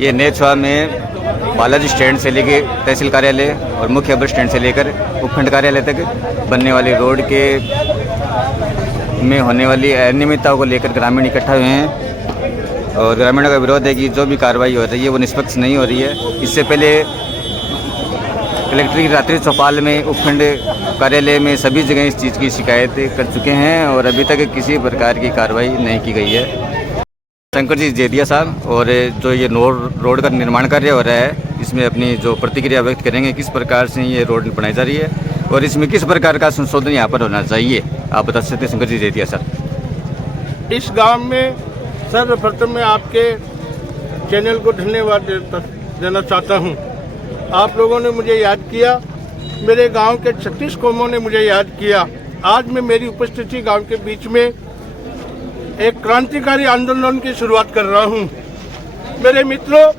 ये नेछवा में बालाजी स्टैंड से लेके तहसील कार्यालय और मुख्य बस स्टैंड से लेकर उपखंड कार्यालय तक बनने वाली रोड के में होने वाली अनियमितताओं को लेकर ग्रामीण इकट्ठा हुए हैं और ग्रामीणों का विरोध है कि जो भी कार्रवाई हो रही है वो निष्पक्ष नहीं हो रही है। इससे पहले कलेक्टर की रात्रि चौपाल में उपखंड कार्यालय में सभी जगह इस चीज़ की शिकायत कर चुके हैं और अभी तक किसी प्रकार की कार्रवाई नहीं की गई है। शंकर जी जेदिया साहब और जो ये रोड का निर्माण कार्य हो रहा है इसमें अपनी जो प्रतिक्रिया व्यक्त करेंगे, किस प्रकार से ये रोड बनाई जा रही है और इसमें किस प्रकार का संशोधन यहाँ पर होना चाहिए, आप बता सकते हैं शंकर जी जेदिया सर। इस गांव में सर्वप्रथम मैं आपके चैनल को धन्यवाद देना चाहता हूं। आप लोगों ने मुझे याद किया, मेरे गांव के 36 कौमों ने मुझे याद किया। आज मैं मेरी उपस्थिति गांव के बीच में एक क्रांतिकारी आंदोलन की शुरुआत कर रहा हूं। मेरे मित्रों,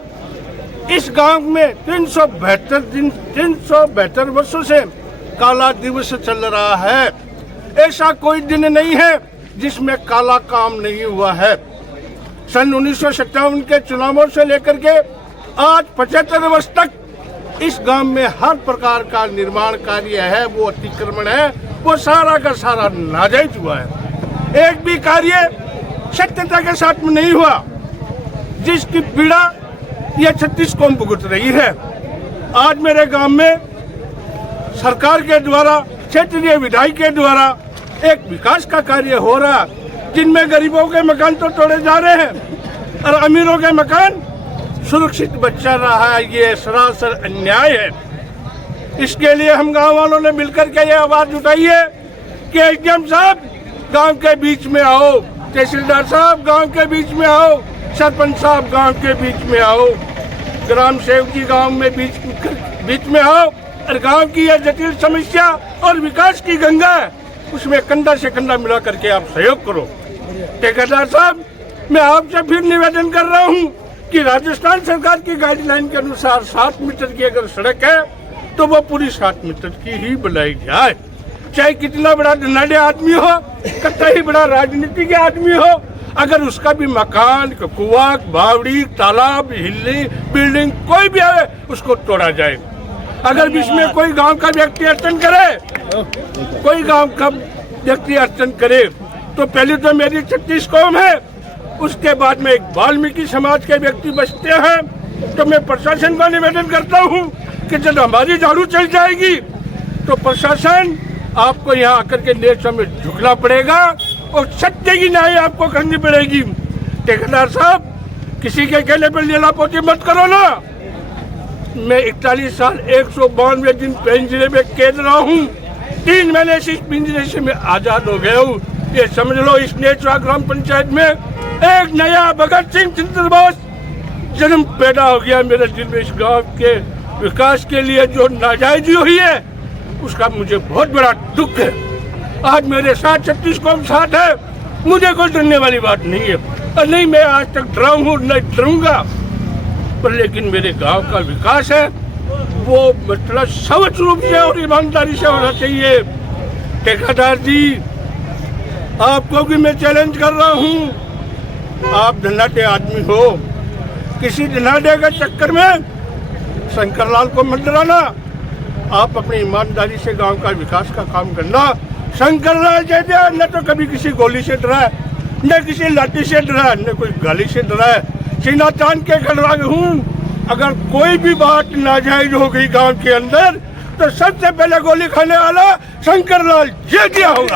इस गांव में 372 वर्षों से काला दिवस चल रहा है। ऐसा कोई दिन नहीं है जिसमें काला काम नहीं हुआ है। सन 1957 के चुनावों से लेकर के आज 75 वर्ष तक इस गांव में हर प्रकार का निर्माण कार्य है, वो अतिक्रमण है, वो सारा का सारा नाजायज हुआ है। एक भी कार्य सत्यता के साथ में नहीं हुआ, जिसकी पीड़ा यह 36 कौम भुगत रही है। आज मेरे गांव में सरकार के द्वारा, क्षेत्रीय विधायक के द्वारा एक विकास का कार्य हो रहा, जिनमें गरीबों के मकान तो तोड़े जा रहे हैं और अमीरों के मकान सुरक्षित बचा रहा है। ये सरासर अन्याय है। इसके लिए हम गांव वालों ने मिलकर के ये आवाज उठाई है कि एसडीएम साहब गांव के बीच में आओ, तहसीलदार साहब गांव के बीच में आओ, सरपंच साहब गांव के बीच में आओ, ग्राम सेवक जी गांव में बीच में आओ और गांव की यह जटिल समस्या और विकास की गंगा है, उसमें कंधा से कंधा मिला करके आप सहयोग करो। ठेकेदार साहब, मैं आपसे फिर निवेदन कर रहा हूं कि राजस्थान सरकार की गाइडलाइन के अनुसार 7 मीटर की अगर सड़क है तो वो पूरी 7 मीटर की ही बनाई जाए। चाहे कितना बड़ा धनाढ़ आदमी हो, कितना ही बड़ा राजनीतिक आदमी हो, अगर उसका भी मकान, कुआं, बावड़ी, तालाब, हिल्ली, बिल्डिंग कोई भी है उसको तोड़ा जाए। अगर बीच में कोई गांव का व्यक्ति अड़चन करे, तो पहले तो मेरी 36 कौम है, उसके बाद में एक वाल्मीकि समाज के व्यक्ति बचते हैं। तो मैं प्रशासन को निवेदन करता हूं कि जब हमारी झाड़ू चल जाएगी तो प्रशासन आपको यहाँ आकर के नेचर में झुकना पड़ेगा और सत्य की न्याय आपको करनी पड़ेगी। ठेकेदार साहब, किसी के कहने पर लीलापोती मत करो ना। मैं 41 साल 192 दिन पिंजरे में कैद रहा हूँ। 3 महीने से इस पिंजरे से मैं आजाद हो गया हूँ। ये समझ लो, इस नेचुरा ग्राम पंचायत में एक नया भगत सिंह चंद्र बोस जन्म पैदा हो गया मेरे दिल में। इस गांव के विकास के लिए जो नाजायजी हुई है उसका मुझे बहुत बड़ा दुख है। आज मेरे साथ 36 कौम साथ है, मुझे कोई डरने वाली बात नहीं है और नहीं मैं आज तक डरा हूँ, नहीं डरूंगा। पर लेकिन मेरे गांव का विकास है वो मतलब सवच रूप से और ईमानदारी से होना चाहिए। ठेकेदार जी, आपको भी मैं चैलेंज कर रहा हूँ, आप धनाढ़ आदमी हो, किसी धनाढ़ के चक्कर में शंकर लाल को मत डराना। आप अपनी ईमानदारी से गांव का विकास का काम करना। शंकर लाल जैसे न तो कभी किसी गोली से डरा है, न किसी लाठी से डरा है, न कोई गाली से डरा है। सीना तान के खड़ा हूँ, अगर कोई भी बात नाजायज हो गई गांव के अंदर तो सबसे पहले गोली खाने वाला शंकर लाल जेदिया होगा।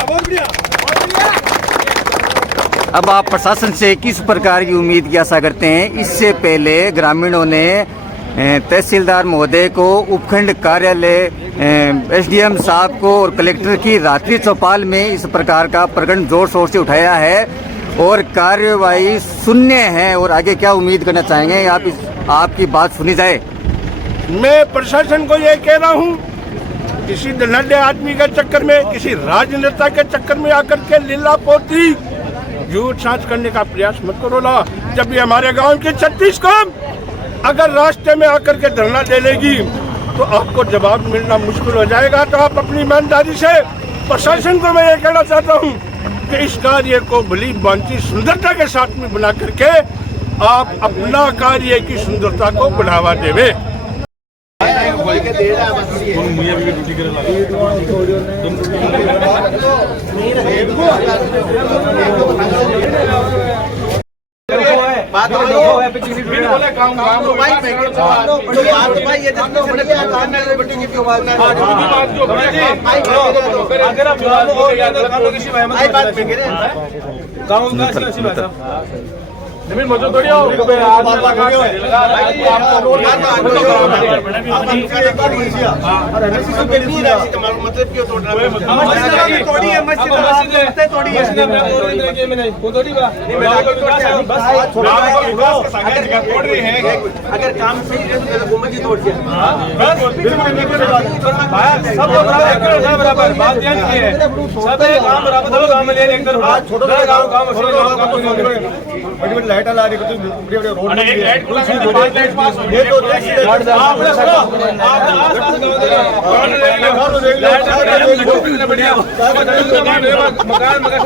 अब आप प्रशासन से किस प्रकार की उम्मीद की आशा करते हैं? इससे पहले ग्रामीणों ने तहसीलदार महोदय को, उपखंड कार्यालय, एसडीएम साहब को और कलेक्टर की रात्रि चौपाल में इस प्रकार का प्रकरण जोर शोर से उठाया है और कार्यवाही शून्य है। और आगे क्या उम्मीद करना चाहेंगे? आपकी बात सुनी जाए। मैं प्रशासन को ये कह रहा हूँ, किसी धनाढ़ आदमी के चक्कर में, किसी राजनेता के चक्कर में आकर के लीला पोती झूठ साँच करने का प्रयास मत करो ना। जब भी हमारे गांव के 36 कौम अगर रास्ते में आकर के धरना दे लेगी तो आपको जवाब मिलना मुश्किल हो जाएगा। तो आप अपनी ईमानदारी से, प्रशासन को मैं ये कहना चाहता हूँ कि इस कार्य को भली भांति सुंदरता के साथ में बना करके आप अपना कार्य की सुंदरता को बढ़ावा देवे। जमीन मौजूद थोड़ी हो अगर काम सही है तो हुकूमत ही तोड़ दिया। सब बराबर बात ध्यान की है, सब काम बराबर दो काम ले लेकर छोटा गांव बड़ी बड़ी लाइट ला रही है, बड़ी बड़ी रोड एक लाइट खुला है, पांच लाइट पास ये तो बढ़िया मकान मकान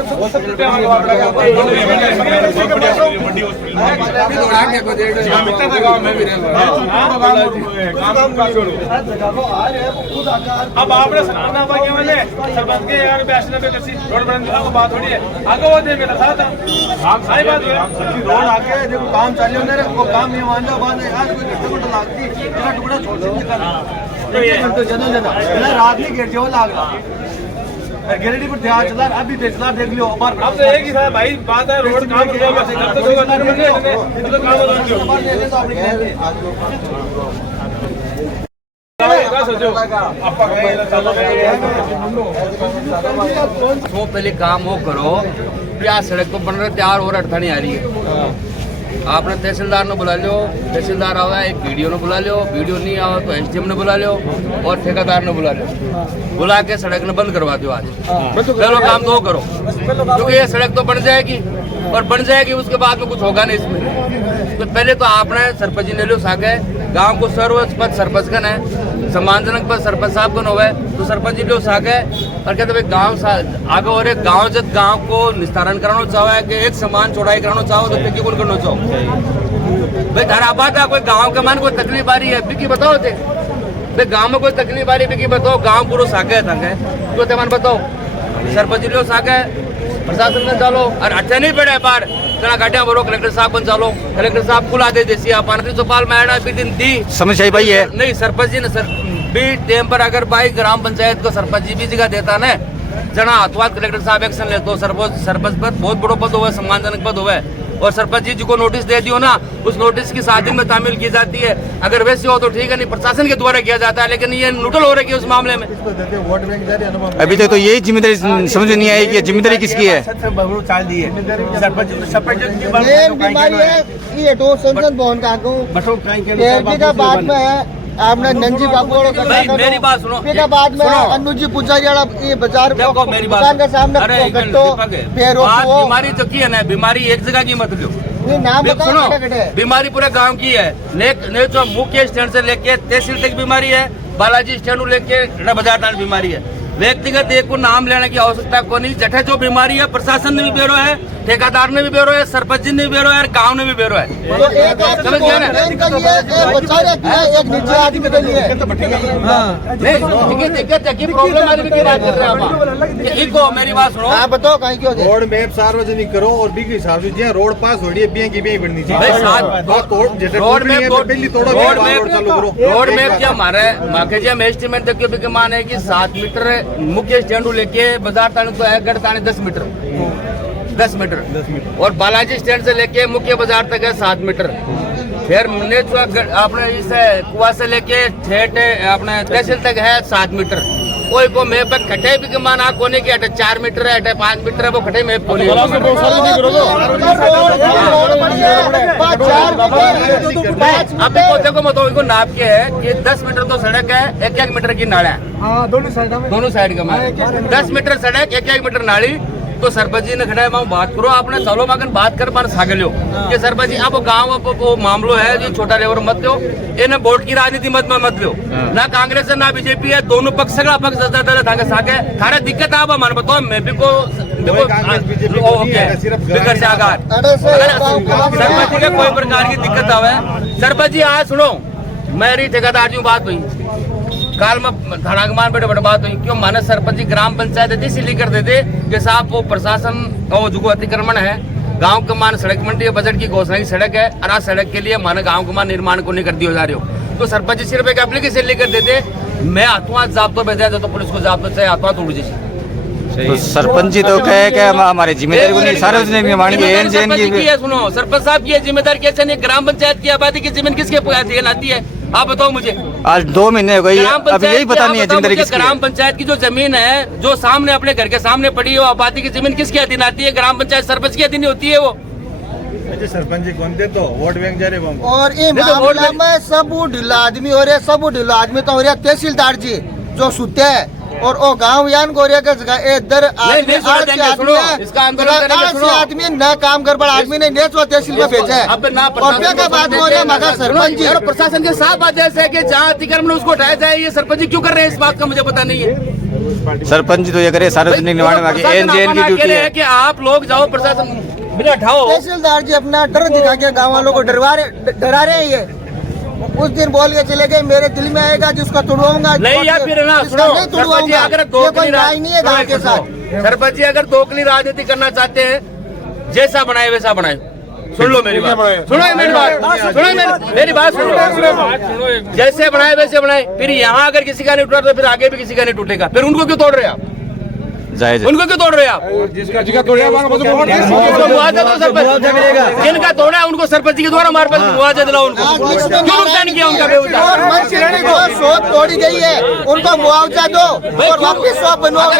अब आपने सुनाना पाएंगे मैंने सरपंच के यार बैठने पे कैसी रोड बनने को बात हो रही है आगे वो दे मेरा साथ सही बात है रोड आके देखो काम चालू होने रे वो काम नहीं मान लो बात है आज कोई घंटा लागती इतना टुकड़ा छोड़ दे तो ये तो जनो जना रात नहीं गिर जो लाग रहा गैरेडी पर ध्यान चला अभी देखना देख लियो अब तो एक ही था भाई बात है रोड काम कर बस जब तक होगा नहीं बने तो काम हो तो पहले काम वो करो क्या सड़क तो बन रहा तैयार हो रहा अड़ता नहीं आ रही है। आपने तहसीलदार ने बुला लो, तहसीलदार आवा एक वीडियो ने बुला लो, वीडियो नहीं आवा तो एसडीएम ने बुला लो और ठेकेदार ने बुला लो, बुला के सड़क ने बंद करवा दो आज। चलो काम तो करो क्योंकि ये सड़क तो बन जाएगी और बन जाएगी उसके बाद में कुछ होगा नहीं इसमें। तो पहले तो आपने सरपंच ने लो साके गांव को सर्वोच्च पद सरपंच का है, सम्मानजनक पद सरपंच साहब का हो तो सरपंच जी लो साके और कहते भाई गाँव आगे और एक गाँव जब गाँव को निस्तारण कराना चाहो है कि एक समान चौड़ाई कराना चाहो तो फिर कौन करना चाहो भाई धारा बात है कोई गाँव के मान कोई तकलीफ आ रही है बिकी बताओ थे भाई गाँव में कोई तकलीफ आ रही है बिकी बताओ गाँव पूरा साके तंग है तो तेमान बताओ सरपंच जी लो साके प्रशासन में चलो और अच्छा नहीं पड़े बार जना गाड़ियां भरो कलेक्टर साहब बन चलो कलेक्टर साहब बुला दे जैसी आप चौपाल में आना भी दिन दी समस्या भाई है नहीं सरपंच जी ने सर भी टाइम पर अगर भाई ग्राम पंचायत को सरपंच जी भी जगह देता ना जना हाथवाद कलेक्टर साहब एक्शन ले तो सरपंच पर बहुत बड़ो पद हुआ सम्मानजनक पद हुआ और सरपंच जी को नोटिस दे दियो ना उस नोटिस की शादी में तामील की जाती है अगर वैसे हो तो ठीक है नहीं प्रशासन के द्वारा किया जाता है लेकिन ये न्यूट्रल हो रही है उस मामले में। अभी तक तो यही जिम्मेदारी समझ नहीं आई कि जिम्मेदारी किसकी है। आपने नंजी बाबू मेरी बात सुनो बाद में अन्नू जी पूछा ये बाजार देखो मेरी बात के सामने बीमारी तो की है ना बीमारी एक जगह की मत लो नाम सुनो बीमारी पूरे गांव की है ने जो मुख्य स्टैंड से लेके तहसील तक बीमारी है बालाजी स्टैंड लेके बाजार तक बीमारी है व्यक्तिगत एक को नाम लेने की आवश्यकता को नहीं जठे जो बीमारी है प्रशासन ने भी बेरो है ठेकेदार ने भी बेरो है सरपंच जी ने भी बेरो है और गाँव ने भी बेरो है समझ गया ना इनको मेरी बात सुनो बताओ कहीं क्यों रोड मैप सार्वजनिक करो और बी के हिसाब से रोड पास हो रही है बिया की बिया बननी चाहिए रोड मैप क्या हमारे माके जी हम एस्टिमेट देखियो भी मान है कि 7 मीटर मुख्य स्टैंड लेके बाजार ताने तो है गढ़ ताने 10 मीटर और बालाजी स्टैंड से लेके मुख्य बाजार तक है 7 मीटर फिर अपने इस कुआ से लेके ठेठ अपने तहसील तक है 7 मीटर कोई को मैप पे खटे भी माना कोने की अटे 4 मीटर है अटे 5 मीटर है वो खटे मैप कोने अब देखो मत इनको नाप के है कि 10 मीटर तो सड़क है 1-1 मीटर की नाला है दोनों साइड का 10 मीटर सड़क 1-1 मीटर नाली तो सरपंच जी ने खड़ा है वहाँ बात करो, आपने चलो मगन बात कर पार सागे लो कि सरपंच जी अब गाँव वो मामलो है जो छोटा लेवर मत लो, इन्हें वोट की राजनीति मत लो, ना कांग्रेस है ना बीजेपी है, दोनों पक्ष सगड़ा पक्ष थाके सागे थारे दिक्कत आप हमारे बताओ, मैं भी को बिगड़ से आकार सरपंच जी का कोई प्रकार की दिक्कत आवे। सरपंच जी आज सुनो, मेरी ठेकेदार जी बात हुई काल में थाना कमान बैठे बड़े बात हुई, क्यों माने सरपंच जी ग्राम पंचायत इसलिए कर देते कि साहब वो प्रशासन और जो अतिक्रमण है गांव का मान सड़क मंडी बजट की घोषणा की सड़क है और सड़क के लिए माने गांव का मान निर्माण को नहीं कर दिया जा रहे हो, तो सरपंच जी सिर्फ एक एप्लीकेशन लेकर देते, मैं हाथों जाब्तो भेजा तो पुलिस को जाब्तो चाहे हाथों तोड़ जैसे। तो सरपंच जी तो कहे कि हमारे जिम्मेदारी को नहीं सार्वजनिक निर्माण की है। सुनो सरपंच साहब की जिम्मेदारी कैसे नहीं, ग्राम पंचायत की आबादी की जमीन किसके आती है आप बताओ मुझे। आज 2 महीने हो गई, अभी यही पता नहीं है जिम्मेदारी किसकी है। ग्राम पंचायत की जो जमीन है जो सामने अपने घर के सामने पड़ी हो, आबादी की जमीन किसके अधीन आती है? ग्राम पंचायत सरपंच के अधीन होती है वो। सरपंच जी कौन दे तो वोट बैंक जा रहे और ये मामला में सब ढिला आदमी हो रहे, सब ढिला आदमी तो हो रहा तहसीलदार जी जो सुते है और वो गाँव यान को इधर आदमी न काम कर बड़ा आदमी ने तहसील में भेजा है। का बात हो रही है मगर सरपंच जी प्रशासन के साथ बात है कि जहाँ अतिक्रमण उसको हटाया जाए, ये सरपंच जी क्यों कर रहे हैं इस बात का मुझे पता नहीं है। सरपंच जी तो ये करे सार्वजनिक निर्माण में की ड्यूटी है कि आप लोग जाओ प्रशासन बिना हटाओ। तहसीलदार जी अपना डर दिखा के गाँव वालों को डरा रहे हैं। ये उस दिन बोल के चले गए मेरे दिल में आएगा जिसको तुड़वाऊंगा नहीं, या फिर ना सुनो सरपंच जी अगर दोगली नहीं है गाँव के साथ, सरपंच जी अगर दोगली राजनीति करना चाहते हैं जैसा बनाए वैसा बनाए। सुन लो मेरी बात, सुनो मेरी बात सुनो, जैसे बनाए वैसे बनाए। फिर यहाँ अगर किसी का नहीं टूटा तो फिर आगे भी किसी का नहीं टूटेगा, फिर उनको क्यों तोड़ रहे आप? जायज उनको क्यों तोड़ रहे आप? जिनका तोड़ा उनको सरपंच के द्वारा हमारे पास मुआवजा दिलाओ, उनको क्यों नुकसान किया उनका? शोध तोड़ी गई है उनको मुआवजा दो और वापस शॉप बनवाओ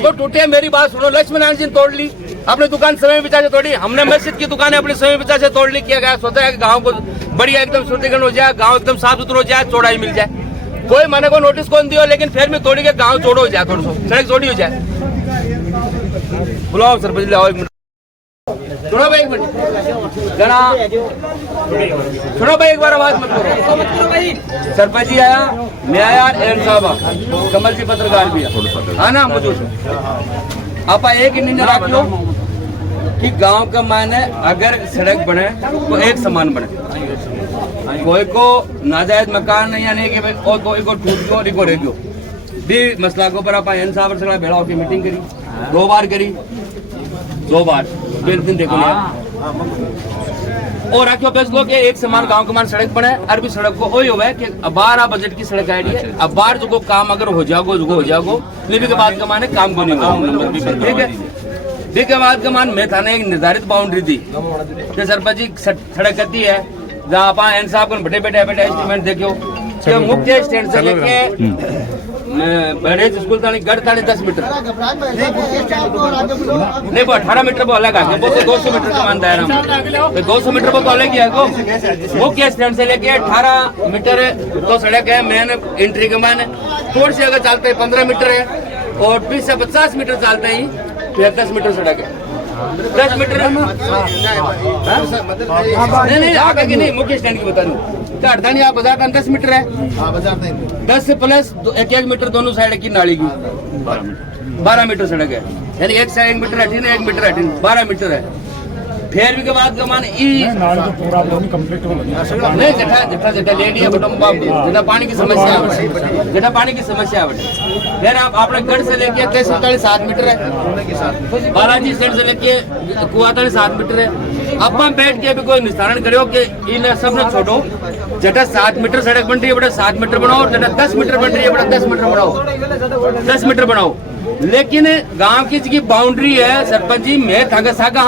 तो टूटे। मेरी बात सुनो, लक्ष्मीनारायण जी तोड़ ली अपनी दुकान समय बिचा से तोड़ी, हमने मस्जिद की दुकान अपने समय बिचा से तोड़ ली। किया गया सोचा है कि गाँव को बढ़िया एकदम शुद्धिकरण हो जाए, गाँव एकदम साफ सुथरा हो जाए, चौड़ाई मिल जाए। कोई माने को नोटिस कौन दियो, लेकिन फिर भी तोड़ी के गाँव चौड़ो हो जाए, थोड़ा सा सड़क चौड़ी हो जाए। बुलाओ सरपंच लाओ एक मिनट, सुनो भाई एक मिनट गणा, सुनो भाई एक बार आवाज मत करो। सरपंच जी आया, मैं आया, एन साहब कमल जी पत्रकार भी है ना मुझे। आप एक ही निर्णय रख लो कि गांव का मायने अगर सड़क बने तो एक समान बने, कोई को नाजायज मकान नहीं आने के और कोई को टूट गयो रिको रह गयो भी मसला को पर आप एन साहब से भेड़ा होकर मीटिंग करी, 2 बार करी, 2 बार फिर दिन देखो और रखो फैसलो के एक समान गांव के मान सड़क बने। अरबी सड़क को वही हुआ है कि 12 बजट की सड़क आई है, अब 12 जो काम अगर हो जाओ लेकिन के बाद का माने काम को नहीं होगा, ठीक है। ठीक है, बाद का मान मैं थाने एक निर्धारित बाउंड्री दी कि सरपंच जी सड़क करती है जहाँ आप एन साहब को बैठे एस्टीमेट देखो मुख्य स्टैंड से लेके बड़े स्कूल तानी गढ़ तानी 10 मीटर नहीं, वो 18 मीटर वो अलग है, वो 200 मीटर का मान दायरा में, 200 मीटर वो तो अलग ही है को मुख्य स्टैंड से लेके 18 मीटर तो सड़क है मेन एंट्री के मान। थोड़ी से अगर चलते हैं 15 मीटर है और पीछे से 50 मीटर चलते ही फिर 10 मीटर सड़क है, 10 मीटर नहीं आगे की नहीं, मुख्य स्टैंड की बता दूं नहीं आप बाजार 10 मीटर है, 10 से प्लस 1 मीटर दोनों साइड की नाली की 12 मीटर सड़क है, यानी एक साइड 1 मीटर हटी 1 मीटर हटी 12 मीटर है। फिर भी के बाद का मान नहीं जटा ले लिया जटा पानी की समस्या है, जटा पानी की समस्या है। फिर आप अपने गढ़ से लेके 47 मीटर है, बालाजी स्टैंड से लेके कुआ 7 मीटर है। अब हम बैठ के अभी कोई निस्तारण करो कि इन सब ने छोड़ो, जटा 7 मीटर सड़क बन रही है बड़ा 7 मीटर बनाओ, और जटा 10 मीटर बन रही है बड़ा 10 मीटर बनाओ, 10 मीटर बनाओ। लेकिन गांव की बाउंड्री है सरपंच जी, मैं थका सागा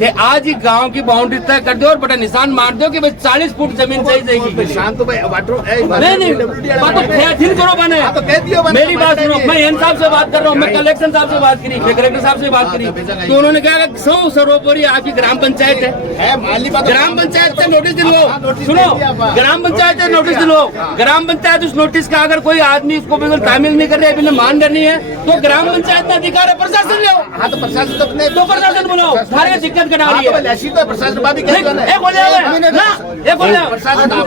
थे आज ही गांव की बाउंड्री तय कर दो और बड़ा निशान मार दो कि भाई 40 फुट जमीन चाहिए। नहीं करो बने, मेरी बात सुनो, मैं एन साहब से बात कर रहा हूँ, मैं कलेक्टर साहब से बात करी, कलेक्टर साहब से बात करी तो उन्होंने कहा 100 सर्वोपरि आपकी ग्राम पंचायत है, ग्राम पंचायत से नोटिस दिलवाओ। सुनो, ग्राम पंचायत से नोटिस दिलवाओ, ग्राम पंचायत उस नोटिस का अगर कोई आदमी उसको बिल्कुल तामील नहीं कर रहा है, मान करनी है तो ग्राम पंचायत में अधिकार है, प्रशासन ले आओ। हाँ तो प्रशासन तो नहीं तो प्रशासन बुलाओ, सारे दिक्कत कटा रही है। ऐसी तो प्रशासन बात ही एक बोले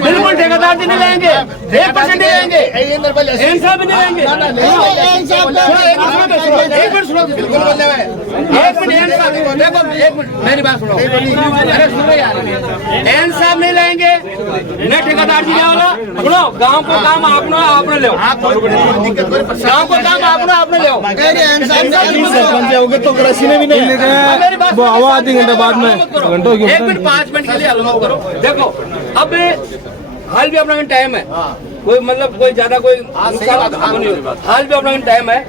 बिल्कुल ठेकेदार जी नहीं लेंगे, 1% नहीं लेंगे, इंसाफ भी नहीं लेंगे। एक मिनट सुनो, बिल्कुल बोल रहे हैं। एक मिनट देखो, एक मिनट मेरी बात सुनो, अरे सुनो यार, इंसाफ नहीं लेंगे, न ठेकेदार जी वाला सुनो। गांव को काम आपने ले, गांव को काम आपने ले। तो कृषि ने भी नहीं वो आवा आधी घंटे बाद में घंटों की 1 मिनट 5 मिनट के लिए अलाउ करो। देखो अब हाल भी अपना टाइम है, कोई मतलब कोई ज्यादा कोई हाल भी अपना टाइम है।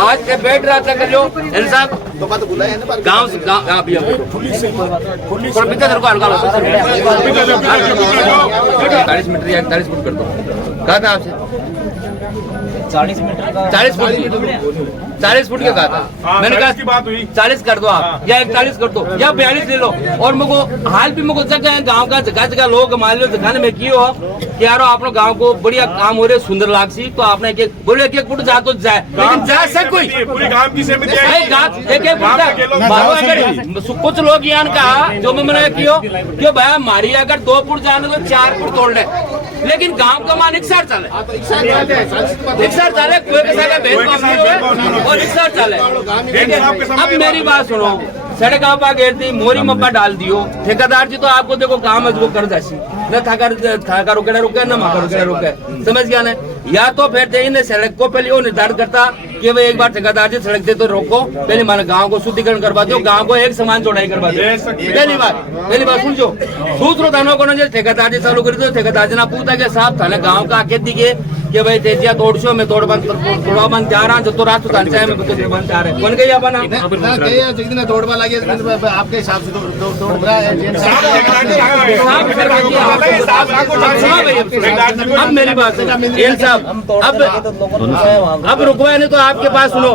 आज के बैठ रहा था कर लो इंसाफ गाँव से गाँव अभी 40 मीटर या 41 फुट कर दो। कहा था आपसे 40 मीटर 40 फुट का कहा था। मैंने कहा 40 कर दो आप, या 41 कर दो, या 42 ले लो। और मुझको हाल भी मुझको जगह गाँव का जगह जगह लोग मान लो दिखाने में की हो कि यारो आपने गाँव को बढ़िया काम हो रहे सुंदर लाग सी, तो आपने एक बोले 1 फुट जा तो जाए, लेकिन जा सक कोई पूरी गांव की समिति है। कुछ लोग यहाँ कहा जो मैंने कियो क्यों भाई मारी अगर 2 फुट जाने तो 4 फुट तोड़ ले, लेकिन गांव का मान इकसार चले कोई किसी का भेदभाव नहीं हुए और इकसार चले। अब मेरी बात सुनो, सड़क आपा घेरती मोरी मप्पा डाल दियो, ठेकेदार जी तो आपको देखो काम है जो कर जासी न थाका रुके न माका रुके, समझ गया ना। या तो फिर देने सड़क को पहले वो निर्धारित करता कि भाई एक बार ठेकेदार जी सड़क दे तो रोको, पहले माने गांव को शुद्धिकरण करवा दो, गांव को एक समान चौड़ाई करवा दो। पहली बात सुन जो दूसरो थानों को ठेकेदार जी चालू कर दो, ठेकेदार जी ना पूछता कि साहब थाने गाँव का आके दिखे कि भाई तेजिया तोड़शो में तोड़ बंद जा रहा तो रात तो बंद जा रहे बन गई अपना तोड़वा लगे आपके हिसाब से तोड़ रहा है। अब मेरी बात साहब, अब रुकवाए नहीं तो आपके पास सुनो,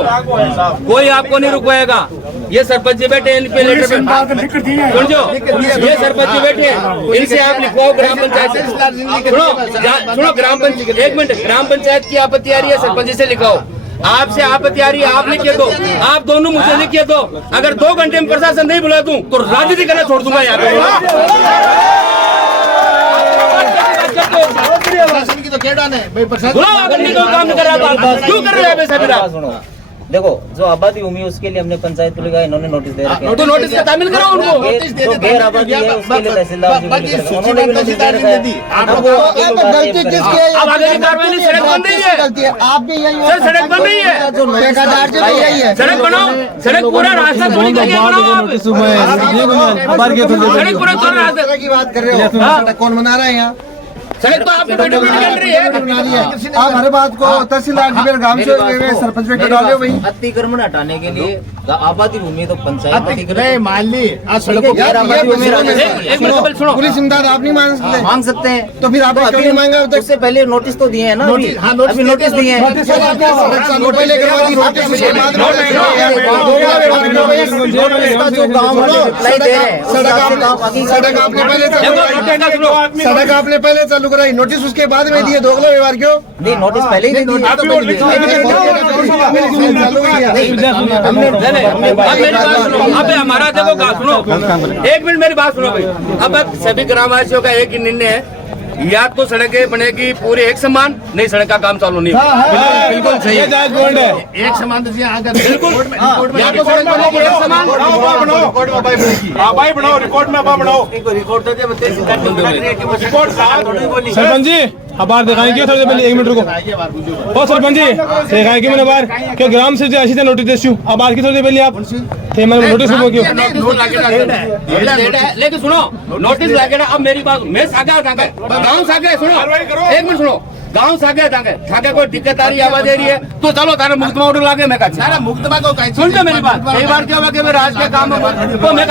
कोई आपको नहीं रुकवाएगा। ये सरपंच जी बैठे इन पे लेटर सुन जो, ये सरपंच जी बैठे इनसे आप लिखवाओ ग्राम पंचायत से। सुनो ग्राम पंचायत, 1 मिनट, ग्राम पंचायत की आपत्ति आ रही है, सरपंच जी से लिखाओ। आपसे आपत्ति आ रही है, आप लिखिए दो, आप दोनों मुझे लिखिए दो। अगर 2 घंटे में प्रशासन नहीं बुला दूं तो राजनीति करना छोड़ दूंगा यहाँ की तो क्या डाल है भाई प्रशासन काम नहीं कर रहा, क्यों कर रहे हैं? देखो जो आबादी भूमि है उसके लिए हमने पंचायत को लगा, इन्होंने नोटिस दे रखे हैं। तो नोटिस का तामील करो उनको। जो गैर आबादी है उसके लिए तहसीलदार जी को उन्होंने भी नोटिस दे रखा है। गलती किसकी है? अब आगे की कार्रवाई नहीं, सड़क बन रही है, गलती है आप भी यही सर सड़क बन रही है, जो ठेकेदार जी भी यही है। सड़क बनाओ, सड़क पूरा रास्ता थोड़ी करके बनाओ आप। सड़क पूरा तो रास्ता की बात कर रहे हो, सड़क कौन बना रहा है यहाँ? सड़क तो आपकी वीडियो में निकल रही है। आप हर बात को तहसीलदार जी गाँव से सरपंच पे डालो भाई। अतिक्रमण हटाने के लिए आबादी भूमि तो पंचायत मान ली पुलिस इमदाद आप नहीं मांग सकते हैं, तो फिर आप क्यों नहीं मांगा? उससे पहले नोटिस तो दिए हैं ना, अभी नोटिस दिए हैं। सड़क आपने पहले चालू कराई, नोटिस उसके बाद में दिए, दोगला व्यवहार क्यों? नहीं नोटिस पहले ही नहीं अब हमारा देखो बात सुनो, 1 मिनट मेरी बात सुनो भाई। अब सभी ग्रामवासियों का एक ही निर्णय है, या तो सड़कें बनेगी पूरे एक समान, नहीं सड़क का काम चालू नहीं। बिल्कुल सही है, एक समान बिल्कुल या तो सड़क बनेगी एक समान, रिकॉर्ड में बनाओ। सरपंच जी अब बाहर दिखाएंगे थोड़ी देर पहले, 1 मिनट रुको। और सरपंच जी दिखाएंगे मैंने बाहर क्यों ग्राम से ऐसी थे नोटिस देती हूँ। अब बाहर की थोड़ी देर पहले आप थे मैंने नोटिस क्यों? लेकिन सुनो नोटिस लगेगा। अब मेरी बात, मैं सागा गाँव सागे सुनो, 1 मिनट सुनो, गाँव सागे थाके कोई दिक्कत आ रही है, आवाज दे रही है तो चलो तारा मुकदमा ऑर्डर लागे मैं सारा मुकदमा को सुन लो मेरी बात। कई बार क्या हुआ कि मैं राज के काम को मैं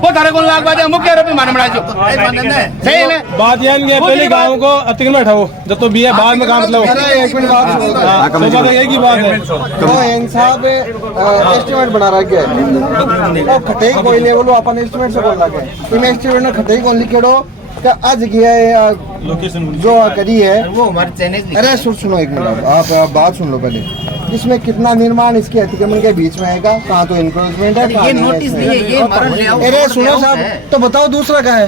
वो तारे को लाग बात मुख्य आरोपी माने बना जो सही है ना बात यान ये पहले गाँव को अतिक्रमण हटाओ जब तो भी है, बाद में काम मतलब 1 मिनट बात एक ही बात है। साहब एस्टिमेट बना रहा है, खटे कोई नहीं बोलो अपन एस्टिमेट से बोल रहा है, एस्टिमेट में खटे कौन लिखे दो क्या आज गया है लोकेशन जो करी है वो हमारे चैनल। अरे सुनो 1 मिनट, आप बात सुन लो पहले। इसमें कितना निर्माण इसके अतिक्रमण के बीच में आएगा, कहाँ तो इंक्रोचमेंट है, कहाँ ये नहीं है नोटिस इसमें। दिए, ये मरण लेआउट अरे रोड सुनो लेआउट साहब, है। तो बताओ दूसरा का है।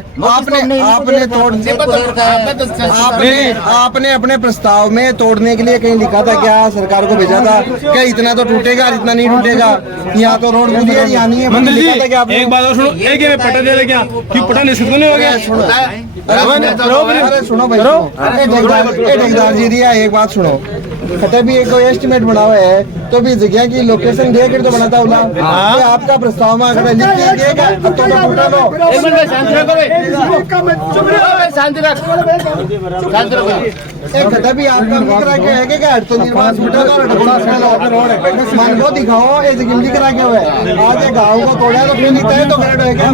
आपने अपने प्रस्ताव में तोड़ने के लिए कहीं लिखा था क्या, सरकार को भेजा था क्या, इतना तो टूटेगा इतना नहीं टूटेगा, यहाँ तो रोड पूरी है यहाँ नहीं है, मंदिर जी लिखा था क्या आपने? एक बात और सुनो, एक ये पटा दे रहे क्या कि पटा निश्चित नहीं हो गया। सुनो अरे सुनो भाई, ए ठेकेदार जी दिया, एक बात सुनो, खटे भी एक कोई एस्टिमेट बना हुआ है तो भी जगह की लोकेशन दे कर तो बनाता हुआ ये आपका प्रस्ताव में अगर लिख के दिएगा तो टूटा लो। एक खटा भी आपका लिख के है क्या, तो निर्माण मान को दिखाओ, ये जगह लिख रहा हुआ है, आज गाँव को तोड़ा तो फिर लिखता है तो गलत है क्या?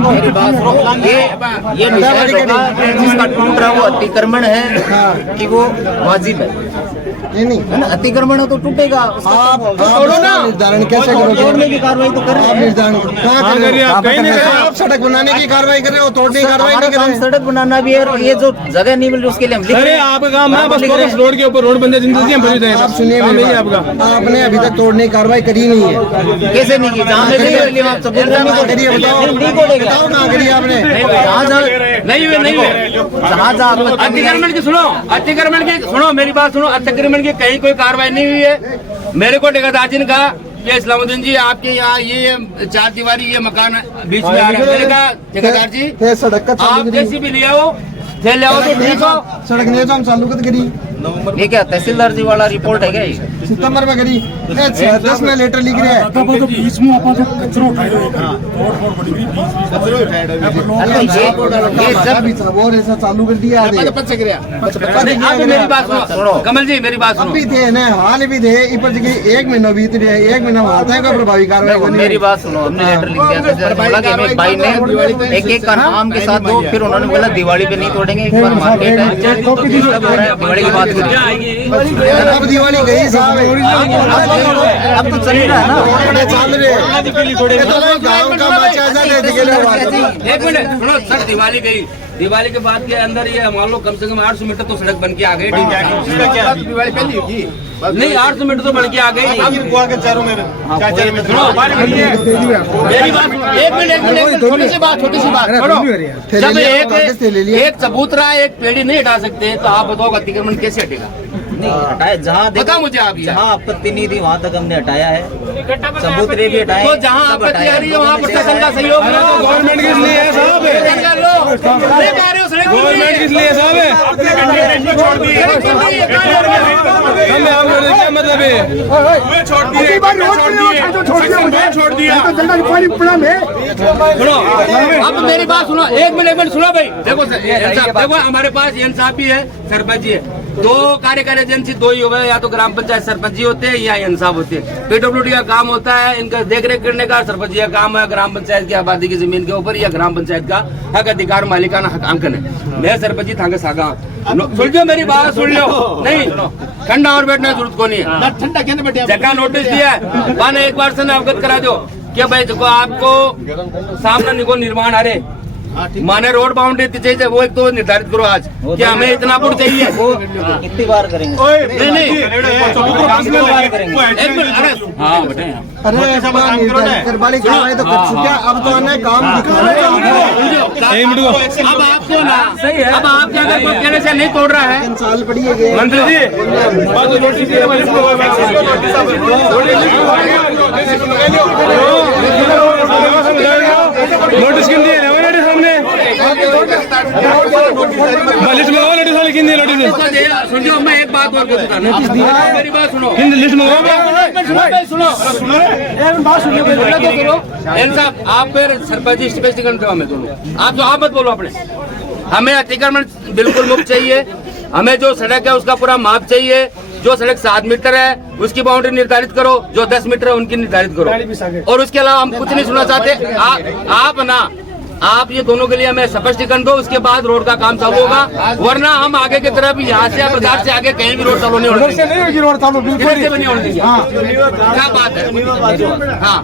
ये जिसका टूट रहा वो अतिक्रमण है कि वो वाजिब है, ये नहीं है ना, अतिक्रमण है तो टूटेगा। आप निर्धारण कैसे करोगे? तोड़ने की कार्रवाई तो करें। आप निर्धारण कहाँ कर रहे हो? आप सड़क बनाने की कार्रवाई कर रहे हो, तोड़ने की कार्रवाई नहीं कर काम रहे। सड़क बनाना भी है और ये जो जगह नहीं मिल रही उसके लिए हम लिख रहे अरे हैं। आपका काम है बस लिख रहे हैं। रोड के ऊपर रोड बन जाए, जिंदगी हम बनी आप सुनिए काम मेरी नहीं है बात। आपका। आपने अभी तक तोड़ने की कार्रवाई करी नहीं है। कैसे नहीं की, जहाँ में नहीं कर लिया आप सब कहाँ करी है बताओ, बताओ कहाँ करी है आपने? नहीं हुए नहीं हुए जहाँ जहाँ अतिक्रमण की सुनो, अतिक्रमण की सुनो, मेरी बात सुनो, अतिक्रमण की कहीं कोई कार्रवाई नहीं हुई है। मेरे को ठेकेदार जी ने कहा कि इस्लामुद्दीन जी आपके यहाँ ये 4 दीवारी ये मकान बीच में आ रहा है। मैंने कहा ठेकेदार जी फिर सड़क का आप चालू करी, जैसी भी ले आओ, ले आओ तो ठीक हो। सड़क नहीं है तो हम चालू कर करी, ये क्या तहसीलदार जी वाला रिपोर्ट है क्या ये? सितंबर में करी, 10 में लेटर लिख रहे हैं। ये जब वो ऐसा चालू कर दिया आगे। आप मेरी बात सुनो, कमल जी मेरी बात सुनो। अभी थे ना, हाल भी थे, इपर जगह 1 महीना बीत रहा है, 1 महीना आता है कोई प्रभावी कार्रवाई को नहीं। मेरी बात सुनो, हमने लेटर लिख दिया तहसीलदार ने बोला कि हमें भाई ने एक का नाम के साथ दो, फिर उन्होंने बोला दिवाली पे नहीं तोड़ेंगे, एक बार मार्केट है दिवाली की बात करिए। अब दिवाली गई साहब, अब तो चल ही रहा है ना। चल रहे ये तो गाँव का बच्चा ऐसा नहीं दिखे। एक मिनट सुनो सर, दिवाली गई, दिवाली के बाद के अंदर ये मान लो कम से कम 800 मीटर तो सड़क बन के आ गई। नहीं 800 मीटर तो बन के आ गई। सुनो, मेरी बात एक मिनट, छोटी सी बात सुनो। जब एक चबूतरा एक पेड़ी नहीं हटा सकते तो आप बताओ अतिक्रमण कैसे हटेगा? नहीं हटाया, जहाँ बता मुझे आप, जहाँ आपत्ति नहीं थी वहाँ तक हमने हटाया है, चबूतरे भी हटाए। तो जहाँ आपत्ति आ रही है वहाँ प्रशासन का सहयोग लो। गवर्नमेंट किस लिए है साहब? गवर्नमेंट किस लिए है साहब? क्या मतलब है? सुनो, अब मेरी बात सुनो, एक मिनट सुनो भाई। देखो देखो हमारे पास इंसाफ भी है, सरपंच जी है, 2 कार्यकारी एजेंसी 2 ही हो गए, या तो ग्राम पंचायत सरपंच जी होते हैं या इंसाफ होते हैं। PWD का काम होता है इनका देख रेख करने का, सरपंच जी का काम है ग्राम पंचायत की आबादी की जमीन के ऊपर या ग्राम पंचायत का हक अधिकार मालिकाना हक अंकन है। मैं सरपंच जी था सागा, सुन लो मेरी बात, सुन लो। नहीं ठंडा और बैठने की जरूरत को नहीं है, जगह नोटिस दिया है, माने एक बार से अवगत करा दो कि भाई देखो आपको सामने निको निर्माण आ रहे माने रोड बाउंड्री चाहिए, वो एक तो निर्धारित करो आज कि हमें इतना फुट चाहिए। वो कितनी बार करेंगे? नहीं कितनी बार करेंगे? एक मिनट, अरे हाँ बेटे अरे करवाली कार्रवाई तो कर चुके, अब तो आने काम दिखाने अब आपको ना सही है, अब आपके अगर कोई कहने से नहीं तोड़ रहा है साल पड़ी है मंत्री जी नोटिस किन दिए नोटिस हमने लिस्ट में नोटिस वाली किन दिए नोटिस? सुनो मैं एक बात और कहता मेरी बात सुनो, किन लिस्ट में साहब आप फिर सरपंच जी स्पष्टीकरण दो हमें दोनों, आप मत बोलो अपने। हमें अतिक्रमण बिल्कुल मुक्त चाहिए, हमें जो सड़क है उसका पूरा माप चाहिए, जो सड़क 7 मीटर है उसकी बाउंड्री निर्धारित करो, जो 10 मीटर है उनकी निर्धारित करो, और उसके अलावा हम कुछ नहीं सुनना चाहते। आप ये दोनों के लिए हमें स्पष्टीकरण दो, उसके बाद रोड का काम चालू होगा, वरना हम आगे की तरफ यहाँ से बाजार से आगे कहीं भी रोड चालू नहीं होने देंगे। रोड चालू नहीं होने देंगे। क्या बात है? हाँ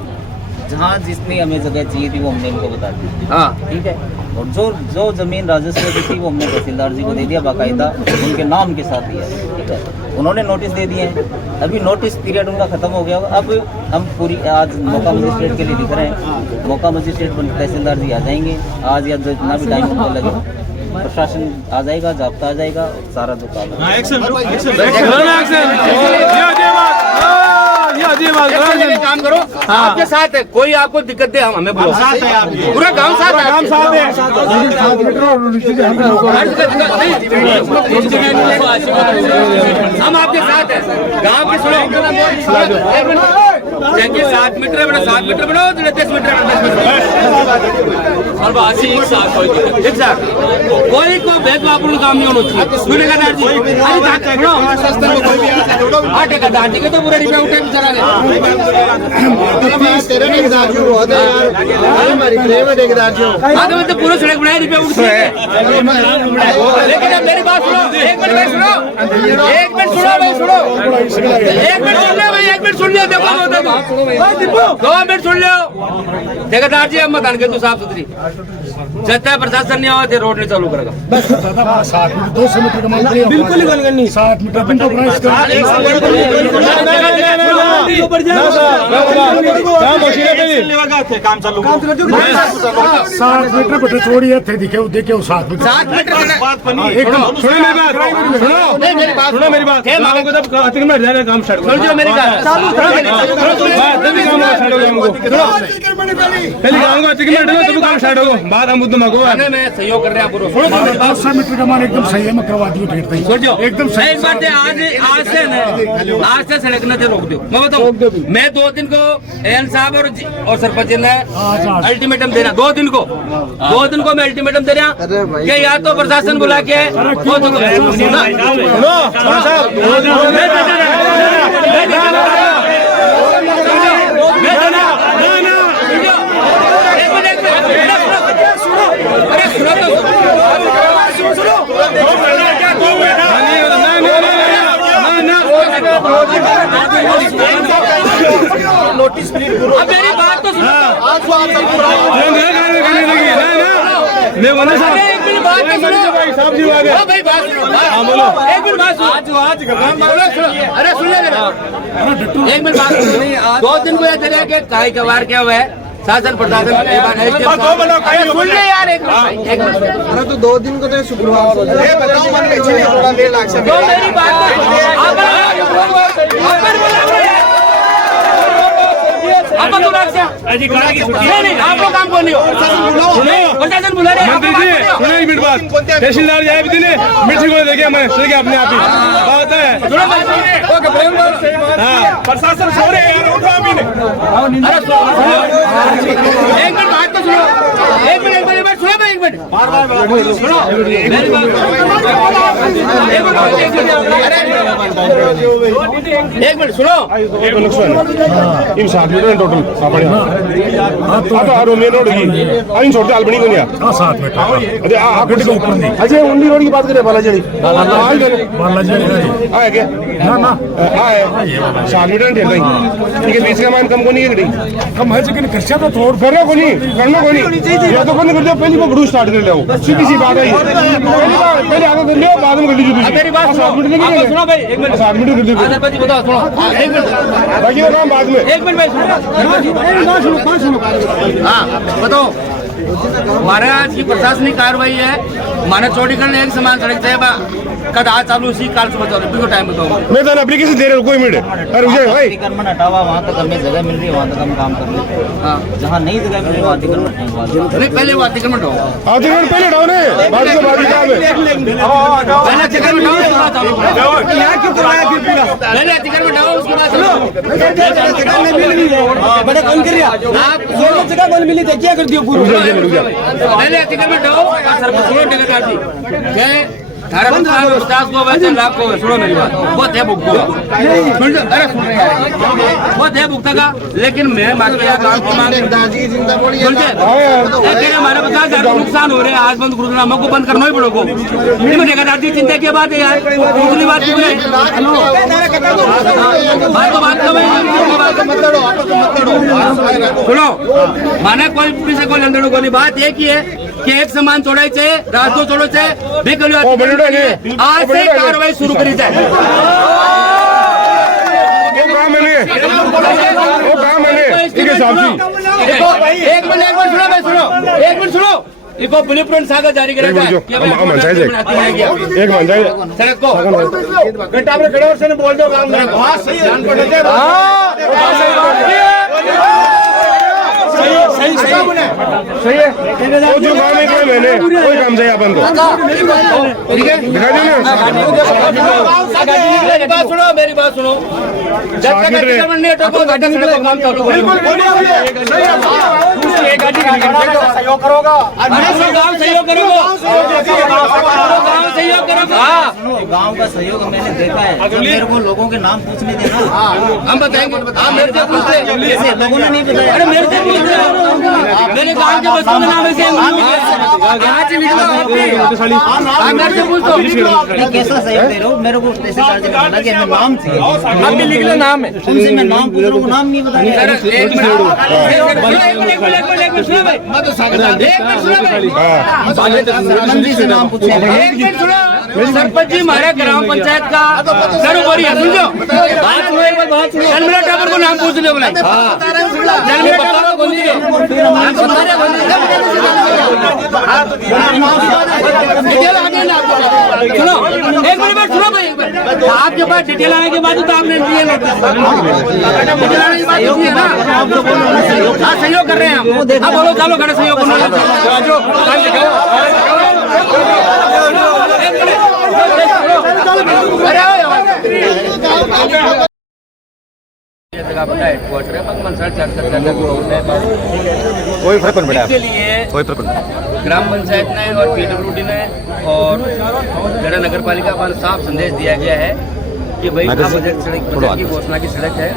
जहाँ जितनी हमें जगह चाहिए थी वो हमने इनको बता दी, हाँ ठीक है। और जो जमीन राजस्व की थी वो हमने तहसीलदार जी को दे दिया, बाकायदा उनके नाम के साथ दिया, ठीक है। उन्होंने नोटिस दे दिए हैं, अभी नोटिस पीरियड उनका खत्म हो गया। अब हम पूरी आज मौका मजिस्ट्रेट के लिए लिख रहे हैं, मौका मजिस्ट्रेट तहसीलदार जी आ जाएंगे आज या जितना भी टाइम उनको लगे, प्रशासन आ जाएगा, जाब्ता आ जाएगा, सारा जो काम काम करो। आपके साथ है, कोई आपको दिक्कत दे हम हमें बोलो, पूरा गांव साथ है, हम आपके साथ है, गांव के सुनो 7 मीटर बड़ा 7 मीटर बनाओ, 10 मीटर 10 मीटर एक साथ कोई को भेदभाव काम नहीं होना चाहिए। तो पूरा डिब्बा उठे चला तो पूरा सड़क बनाए डिब्बा उठते हैं। लेकिन अब मेरी बात सुनो, एक मिनट सुनो, एक मिनट सुनो भाई, सुनो एक मिनट सुन लो भाई, एक मिनट सुन लियो, देखो 2 मिनट सुन लो। ठेकेदार जी, अब मत आने तू साफ सुथरी जब तक प्रशासन नहीं आवा थे रोड नहीं चालू करेगा। 200 मीटर का मंत्री बिल्कुल ही गल नहीं, 7 मीटर काम चालू 7 मीटर बटे छोड़ी थे दिखे देखे 7 मीटर बात बनी एकदम। सुनो मेरी बात, सुनो मेरी बात, काम स्टार्ट करो मेरी बात चालू पहले काम स्टार्ट हो बाद हम मैं सहयोग कर रहे हैं पूरा 100 मीटर का मान एकदम सही है, मैं करवा दियो एकदम सही। एक बात है, आज से सड़क न रोक दो, मैं बताऊं, मैं 2 दिन को एन साहब और सरपंच ने अल्टीमेटम देना, 2 दिन को मैं अल्टीमेटम दे रहा कि या तो प्रशासन बुला के नोटिस मेरी बात तो सुनो, मैं बोला साहब एक मिनट बात तो सुनो भाई, साहब जी आ गए भाई, बात सुनो, हां बोलो एक मिनट बात सुनो, आज अरे सुन ले मेरा एक मिनट बात सुनो। 2 दिन को ये चले के काई का वार क्या हुआ है, शासन प्रशासन सुन ले यार एक मिनट। अरे तो 2 दिन को तो शुक्रवार हो जाए, बताओ मन में चले थोड़ा देर लग सकता है। मेरी आप लोग काम कौन नहीं हो, प्रशासन बुला रहे हैं। सुनो एक मिनट बात, तहसीलदार जाए भी दिने मिर्ची को देखे मैं लेके अपने आप ही बात है। प्रशासन सो रहे यार, उठो अभी एक मिनट बात तो सुनो, एक मिनट सुनो भाई, एक मिनट सुनो मेरी बात, एक मिनट सुनो। इन 7 मीटर टोटल मेन रोड की छोड़ते आलबनी को नहीं 7 मीटर। अरे आप अच्छा उंडी रोड की बात करें, बालाजी आए क्या ना आए 7 मीटर ठीक है, बीच का मान कम को नहीं है, कम है लेकिन खर्चा तो थोड़ा करना को नहीं या तो बंद कर दो, पहली को गुरु स्टार्ट कर लो, सीधी सी बात है। पहले आगे कर लियो, बाद में कर लीजिए। मेरी बात सुनो भाई, एक मिनट 7 मिनट कर दीजिए, बताओ सुनो एक मिनट, बाकी का काम बाद में। एक मिनट भाई सुनो, हाँ बताओ। हमारे आज की प्रशासनिक कार्रवाई है, माना चौड़ीकरण एक समान सड़क है कद आज चालू इसी काल से बताओ, को टाइम बताओ। मैं तो एप्लीकेशन दे रहा हूँ, कोई मिनट अरे भाई अतिक्रमण हटावा, वहाँ तक हमें जगह मिल रही है, वहाँ तक हम काम कर रहे हैं। हाँ जहाँ नहीं जगह मिल रही है अतिक्रमण नहीं, पहले वो अतिक्रमण हटाओ, अतिक्रमण पहले हटाओ ने बाद में बाकी काम है, पहले अतिक्रमण हटाओ, यहाँ क्यों कराया फिर पूरा, पहले अतिक्रमण हटाओ उसके बाद जगह नहीं मिल रही है, बड़ा कौन कर रहा आप जगह कौन मिली थी, क्या कर दियो पूरा, पहले अतिक्रमण हटाओ। सरपंच ठेकेदार जी लाख को सुनो मेरी बात, बहुत है भुगतो, अरे सुन रहे हैं बहुत है भुगता का, लेकिन मैं बाकी काम की मांग हमारे 50,000 को नुकसान हो रहे हैं, आज बंद गुरुनामा को बंद करना ही पड़ेगा। ठेकेदार जी चिंता की बात है यार, दूसरी बात सुनो, माना कोई पुलिस से कोई लेन देन को नहीं, बात एक ही है कि एक समान छोड़ा चाहिए, रास्तों छोड़ो चाहिए, आज से कार्रवाई शुरू करी जाए। वो काम है ठीक है साहब जी। देखो एक मिनट सुनो भाई, सुनो एक मिनट सुनो। देखो ब्लूप्रिंट सागर जारी करेगा एक मान जाए सड़क को घंटा में खड़े और से बोल दो काम में बहुत सही सही है। वो जो काम है कोई मैंने कोई काम चाहिए अपन को ठीक है, दिखा मेरी बात सुनो, मेरी बात सुनो। जब तक अतिक्रमण नहीं हटा तो काम चालू सहयोग करोगा, सहयोग करोगा, सहयोग करोगा। गांव का सहयोग मैंने देखा है। जब मेरे को लोगों के नाम पूछने देना, हम बताएंगे, आप मेरे से पूछते ऐसे लोगों ने नहीं बताया। अरे मेरे से पूछते मेरे गांव के बच्चों के नाम ऐसे यहाँ से निकलो, आप मेरे से पूछो नहीं, कैसा सहयोग दे रहे हो? मेरे को पैसे चार्ज करना कि हमें नाम चाहिए। आपके लिख लो नाम है, तुमसे मैं नाम पूछ रहा हूँ, नाम नहीं बता रहे। सरपंच जी से नाम पूछे। सरपंच जी हमारे ग्राम पंचायत का सर्वोपरि है, समझो बात सुनो, एक बार बात सुनो। जलमीरा टावर को नाम पूछ लो, जलमीरा टावर को सुनो, एक मिनट सुनो भाई, आपके पास डिटेल आने के बाद तो आपने दिए ना, हाँ सहयोग कर रहे हैं हम। हाँ बोलो, चलो खड़े सहयोग कोई फर्क नहीं पड़ा इसके लिए कोई फर्क नहीं। ग्राम पंचायत ने और पीडब्ल्यूडी ने और गढ़ा नगर पालिका पर साफ संदेश दिया गया है कि भाई बजट सड़क की घोषणा की सड़क है,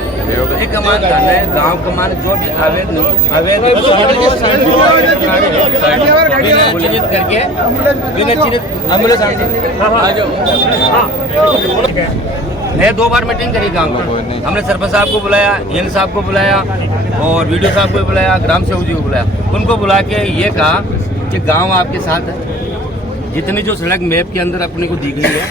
एक कमान करना है, गांव कमान जो भी चिन्हित करके मैं 2 बार मीटिंग करी गांव में। हमने सरपंच साहब को बुलाया, एन साहब को बुलाया और वीडियो साहब को बुलाया, ग्राम सेवक जी को बुलाया। उनको बुला के ये कहा कि गांव आपके साथ है, जितनी जो सड़क मैप के अंदर अपने को दी गई है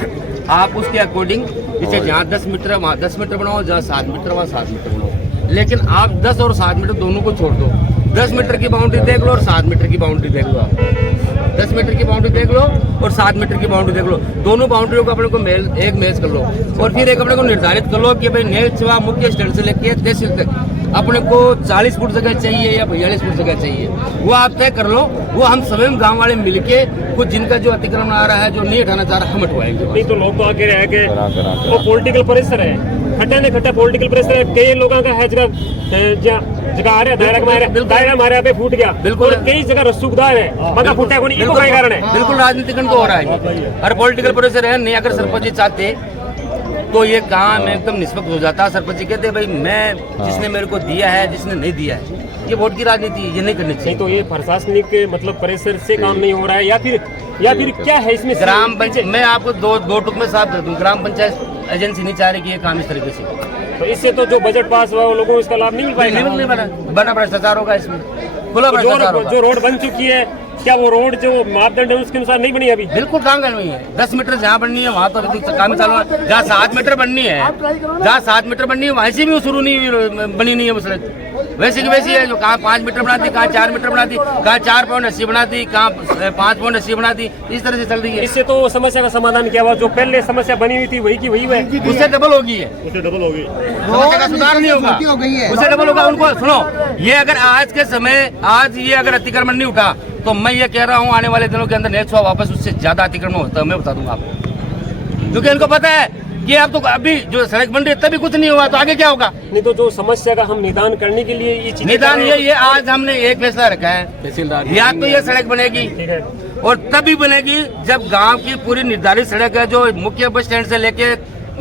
आप उसके अकॉर्डिंग, जैसे जहाँ 10 मीटर है वहाँ 10 मीटर बनाओ, जहाँ 7 मीटर वहाँ 7 मीटर बनाओ, लेकिन आप 10 और 7 मीटर दोनों को छोड़ दो। 10 मीटर की बाउंड्री देख लो और 7 मीटर की बाउंड्री देख लो, आप 10 मीटर की बाउंड्री देख लो और 7 मीटर की बाउंड्री देख लो, दोनों बाउंड्रियों को अपने को एक मैच कर लो और फिर एक अपने को निर्धारित कर लो कि भाई नेचवा मुख्य स्टैंड से लेके तहसील तक अपने को 40 फुट जगह चाहिए या 42 फुट जगह चाहिए, वो आप तय कर लो। वो हम सभी गांव वाले मिलके कुछ जिनका जो अतिक्रमण आ रहा है, जो नहीं हटाना चाह रहा, हम हटवाएंगे। नहीं तो लोग तो आगे रह के वो पॉलिटिकल प्रेशर है, खट्टा ने खट्टा पॉलिटिकल प्रेशर है। कई लोगों का है जगह आ रहा दायरा हमारे पे फूट गया, बिल्कुल कई जगह रसूखदार है, मगर फूटा को नहीं, कोई कारण है। बिल्कुल राजनीतिकरण को हो रहा है और पॉलिटिकल प्रेशर है। नहीं अगर सरपंच जी चाहते तो ये काम एकदम निष्पक्ष हो जाता। सरपंच जी कहते भाई मैं जिसने मेरे को दिया है, जिसने नहीं दिया है, ये वोट की राजनीति ये नहीं करनी चाहिए। तो ये प्रशासनिक मतलब प्रेशर से काम नहीं हो रहा है या फिर क्या है इसमें? ग्राम पंचायत मैं आपको दो टुक में साफ कर दूं, ग्राम पंचायत एजेंसी नहीं चाह रही कि ये काम इस तरीके से। तो इससे तो जो बजट पास हुआ लोगों को इसका लाभ नहीं मिल पाएगा। नहीं बना भ्रष्टाचार होगा इसमें, खुला भ्रष्टाचार होगा। जो रोड बन चुकी है, क्या वो रोड जो मापदंड है उसके अनुसार नहीं बनी अभी? बिल्कुल काम करनी है। 10 मीटर जहाँ बननी है वहाँ तो अभी काम चालू है। जहाँ 7 मीटर बननी है, जहाँ 7 मीटर बननी है वहाँ से भी शुरू नहीं बनी नहीं है वो सड़क, वैसे की वैसी है। जो कहाँ 5 मीटर बनाती, कहाँ 4 मीटर बनाती, कहाँ 4.80 बनाती, कहाँ 5.80 बनाती, इस तरह से चल रही है। इससे तो समस्या का समाधान क्या हुआ? जो पहले समस्या बनी हुई थी वही की वही है, उससे डबल होगी है, उससे डबल हो गई। समस्या का सुधार नहीं होगा, उससे डबल होगा। उनको सुनो, ये अगर आज के समय आज ये अगर अतिक्रमण नहीं उठा तो मैं ये कह रहा हूँ आने वाले दिनों के अंदर नेक्स्ट वापस उससे ज्यादा अतिक्रमण होता है, मैं बता दूंगा आपको, क्योंकि इनको पता है कि अब तो अभी जो सड़क बन रही है तभी कुछ नहीं हुआ तो आगे क्या होगा। नहीं तो जो समस्या का हम निदान करने के लिए ये निदान ये आज हमने एक फैसला रखा है तहसीलदार, या तो ये सड़क बनेगी और तभी बनेगी जब गांव की पूरी निर्धारित सड़क है, जो मुख्य बस स्टैंड से लेके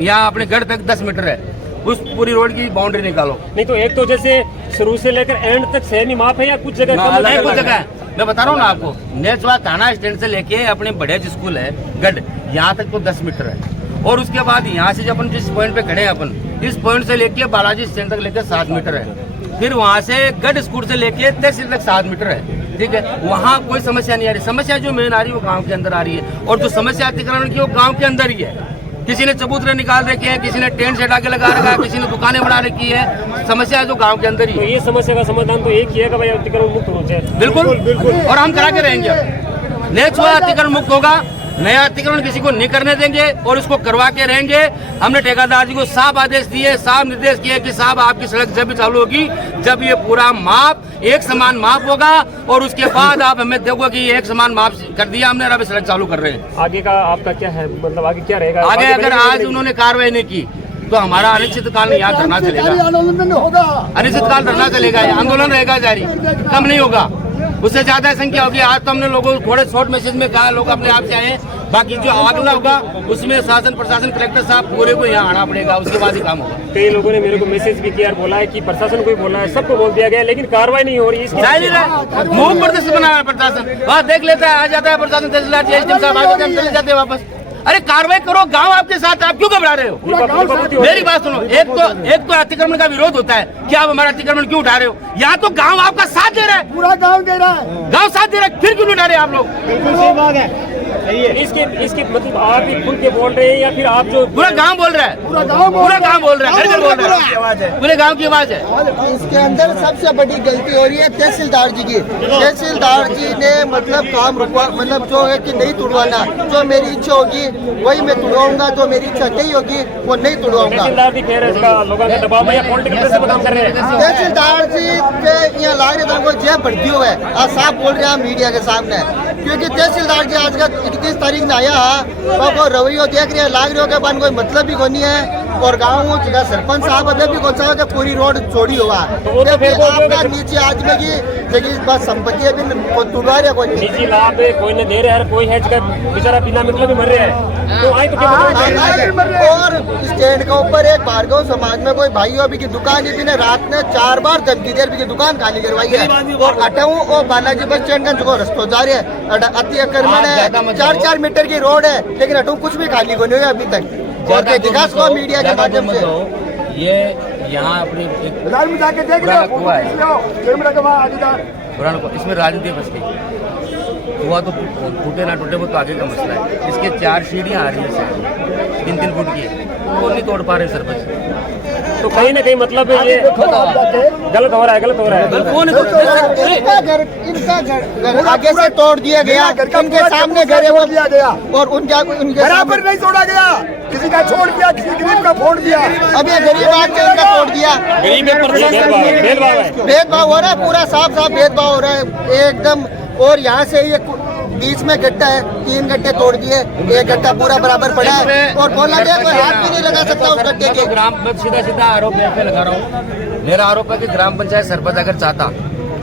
यहाँ अपने गढ़ तक 10 मीटर है, उस पूरी रोड की बाउंड्री निकालो। नहीं तो एक तो जैसे शुरू से लेकर एंड तक सहमी माप है या कुछ जगह कम है? कुछ जगह है, मैं बता रहा हूँ ना आपको। नेचवा थाना स्टैंड से लेके अपने बड़े स्कूल है गढ़, यहाँ तक तो 10 मीटर है और उसके बाद यहाँ से जब अपन जिस पॉइंट पे खड़े हैं अपन, इस पॉइंट से लेके बालाजी स्टैंड तक लेकर 7 मीटर है। फिर वहाँ से गढ़ स्कूल से लेके तहसील तक 7 मीटर है, ठीक है। वहाँ कोई समस्या नहीं आ रही। समस्या जो मेन आ रही है वो गाँव के अंदर आ रही है और जो समस्या अतिक्रमण की वो गाँव के अंदर ही है। किसी ने चबूतरे निकाल रखे हैं, किसी ने टेंट सेट आके लगा रखा है, किसी ने दुकानें बना रखी है। समस्या है जो गांव के अंदर ही तो है। ये समस्या का समाधान तो एक ही है कि भाई अतिक्रमण मुक्त होना चाहिए। बिल्कुल, और हम करा के रहेंगे। नेक्स्ट हुआ अतिक्रमण मुक्त होगा, नया अतिक्रमण किसी को नहीं करने देंगे और इसको करवा के रहेंगे। हमने ठेकेदार जी को साफ आदेश दिए, साफ निर्देश किए कि साहब आपकी सड़क जब भी चालू होगी, जब ये पूरा माप एक समान माप होगा और उसके बाद आप हमें देखो कि ये एक समान माप कर दिया हमने, अब सड़क चालू कर रहे हैं। आगे का आपका क्या है, मतलब आगे क्या रहेगा? आगे अगर आज उन्होंने कार्रवाई नहीं की तो हमारा अनिश्चितकाल यहाँ धरना चलेगा। अनिश्चितकाल धरना चलेगा, आंदोलन रहेगा जारी, कम नहीं होगा, उससे ज्यादा संख्या होगी। आज तो हमने लोगों को थोड़े शॉर्ट मैसेज में कहा लोग अपने आप से आए, बाकी जो अगला होगा उसमें शासन प्रशासन कलेक्टर साहब पूरे को यहाँ आना पड़ेगा, उसके बाद ही काम होगा। कई लोगों ने मेरे को मैसेज भी किया, बोला है कि प्रशासन को ही बोला है, सबको बोल दिया गया है, लेकिन कार्रवाई नहीं हो रही। मुंह प्रदर्शन बना है प्रशासन, वहाँ देख लेता है, आ जाता है प्रशासन, तहसीलदार साहब आ जाते हैं, चले जाते हैं वापस। अरे कार्रवाई करो, गांव आपके साथ, आप क्यों घबरा रहे हो? मेरी बात सुनो, एक तो अतिक्रमण का विरोध होता है कि आप हमारा अतिक्रमण क्यों उठा रहे हो? यहाँ तो गांव आपका साथ दे रहा है, पूरा गांव दे रहा है, गांव साथ दे रहा है, फिर क्यों नहीं उठा रहे आप लोग? इसके मतलब आप ही खुल के बोल रहे हैं या फिर आप जो पूरा गांव बोल रहा है, पूरा गांव बोल रहा है, घर बोल रहा है, पूरे गांव की आवाज है। इसके अंदर सबसे बड़ी गलती हो रही है तहसीलदार जी की। तहसीलदार जी ने मतलब काम रुकवा, मतलब जो है कि नहीं तुड़वाना, जो मेरी इच्छा होगी वही मैं तुड़वाऊंगा, जो मेरी इच्छा नहीं होगी वो नहीं तुड़वाऊंगा। तहसीलदार भी कह रहे हैं लोगों के दबाव में या पॉलिटिकल प्रेशर पर काम कर रहे हैं। तहसीलदार जी के यहाँ लाग रहे थे जेब भर्ती हुआ है, आज साफ बोल रहे हैं मीडिया के सामने, क्योंकि तहसीलदार जी आज का 31 तारीख में आया वो रवैया देख रहे हैं, लाग रहे हो के बाद कोई मतलब भी नहीं है। और गाँव जगह सरपंच साहब अभी भी कौन सा है कि पूरी रोड चौड़ी हुआ, आपका नीचे आज में की जगह संपत्ति अभी तुड़वा रहे कोई निजी लाभ कोई न दे रहे हैं, कोई है बेचारा बिना मतलब भी मर रहे हैं, तो आई तो क्या और स्टैंड के ऊपर एक भार्गव समाज में कोई भाई अभी की दुकान भी ने रात ने 4 बार धमकी दे की दुकान खाली करवाई है। और अटाऊ और बालाजी बस स्टैंड का जो रस्तो जा रहे है अतिक्रमण है, 4-4 मीटर की रोड है, लेकिन अटाऊ कुछ भी खाली को नहीं हुआ अभी तक। और विकास को मीडिया के माध्यम से ये यहाँ अपनी पुराना कुआ, इसमें राजनीति बस गई। हुआ तो टूटे ना टूटे वो तो आगे का मसला है। इसके 4 सीढ़ियाँ आ रही है साइड, 3-3 फुट की है, वो नहीं तोड़ पा रहे सरपंच। तो कहीं ना कहीं मतलब ये गलत हो रहा है, गलत हो रहा है। इनका घर आगे से तोड़ दिया गया, उनके सामने घर वो दिया गया और उनके बराबर नहीं तोड़ा गया, किसी का छोड़ दिया, किसी गरीब का फोड़ दिया। अब ये गरीब आदमी इनका तोड़ दिया, भेदभाव हो रहा है, पूरा साफ साफ भेदभाव हो रहा है एकदम। और यहाँ से ये बीच में गड्ढा है, 3 गड्ढे तोड़ दिए, एक गड्ढा पूरा बराबर पड़ा है और बोला गया कोई हाथ भी नहीं लगा सकता उस गड्ढे के। ग्राम सीधा आरोप मैं पे लगा रहा हूँ, मेरा आरोप है कि ग्राम पंचायत सरपंच अगर चाहता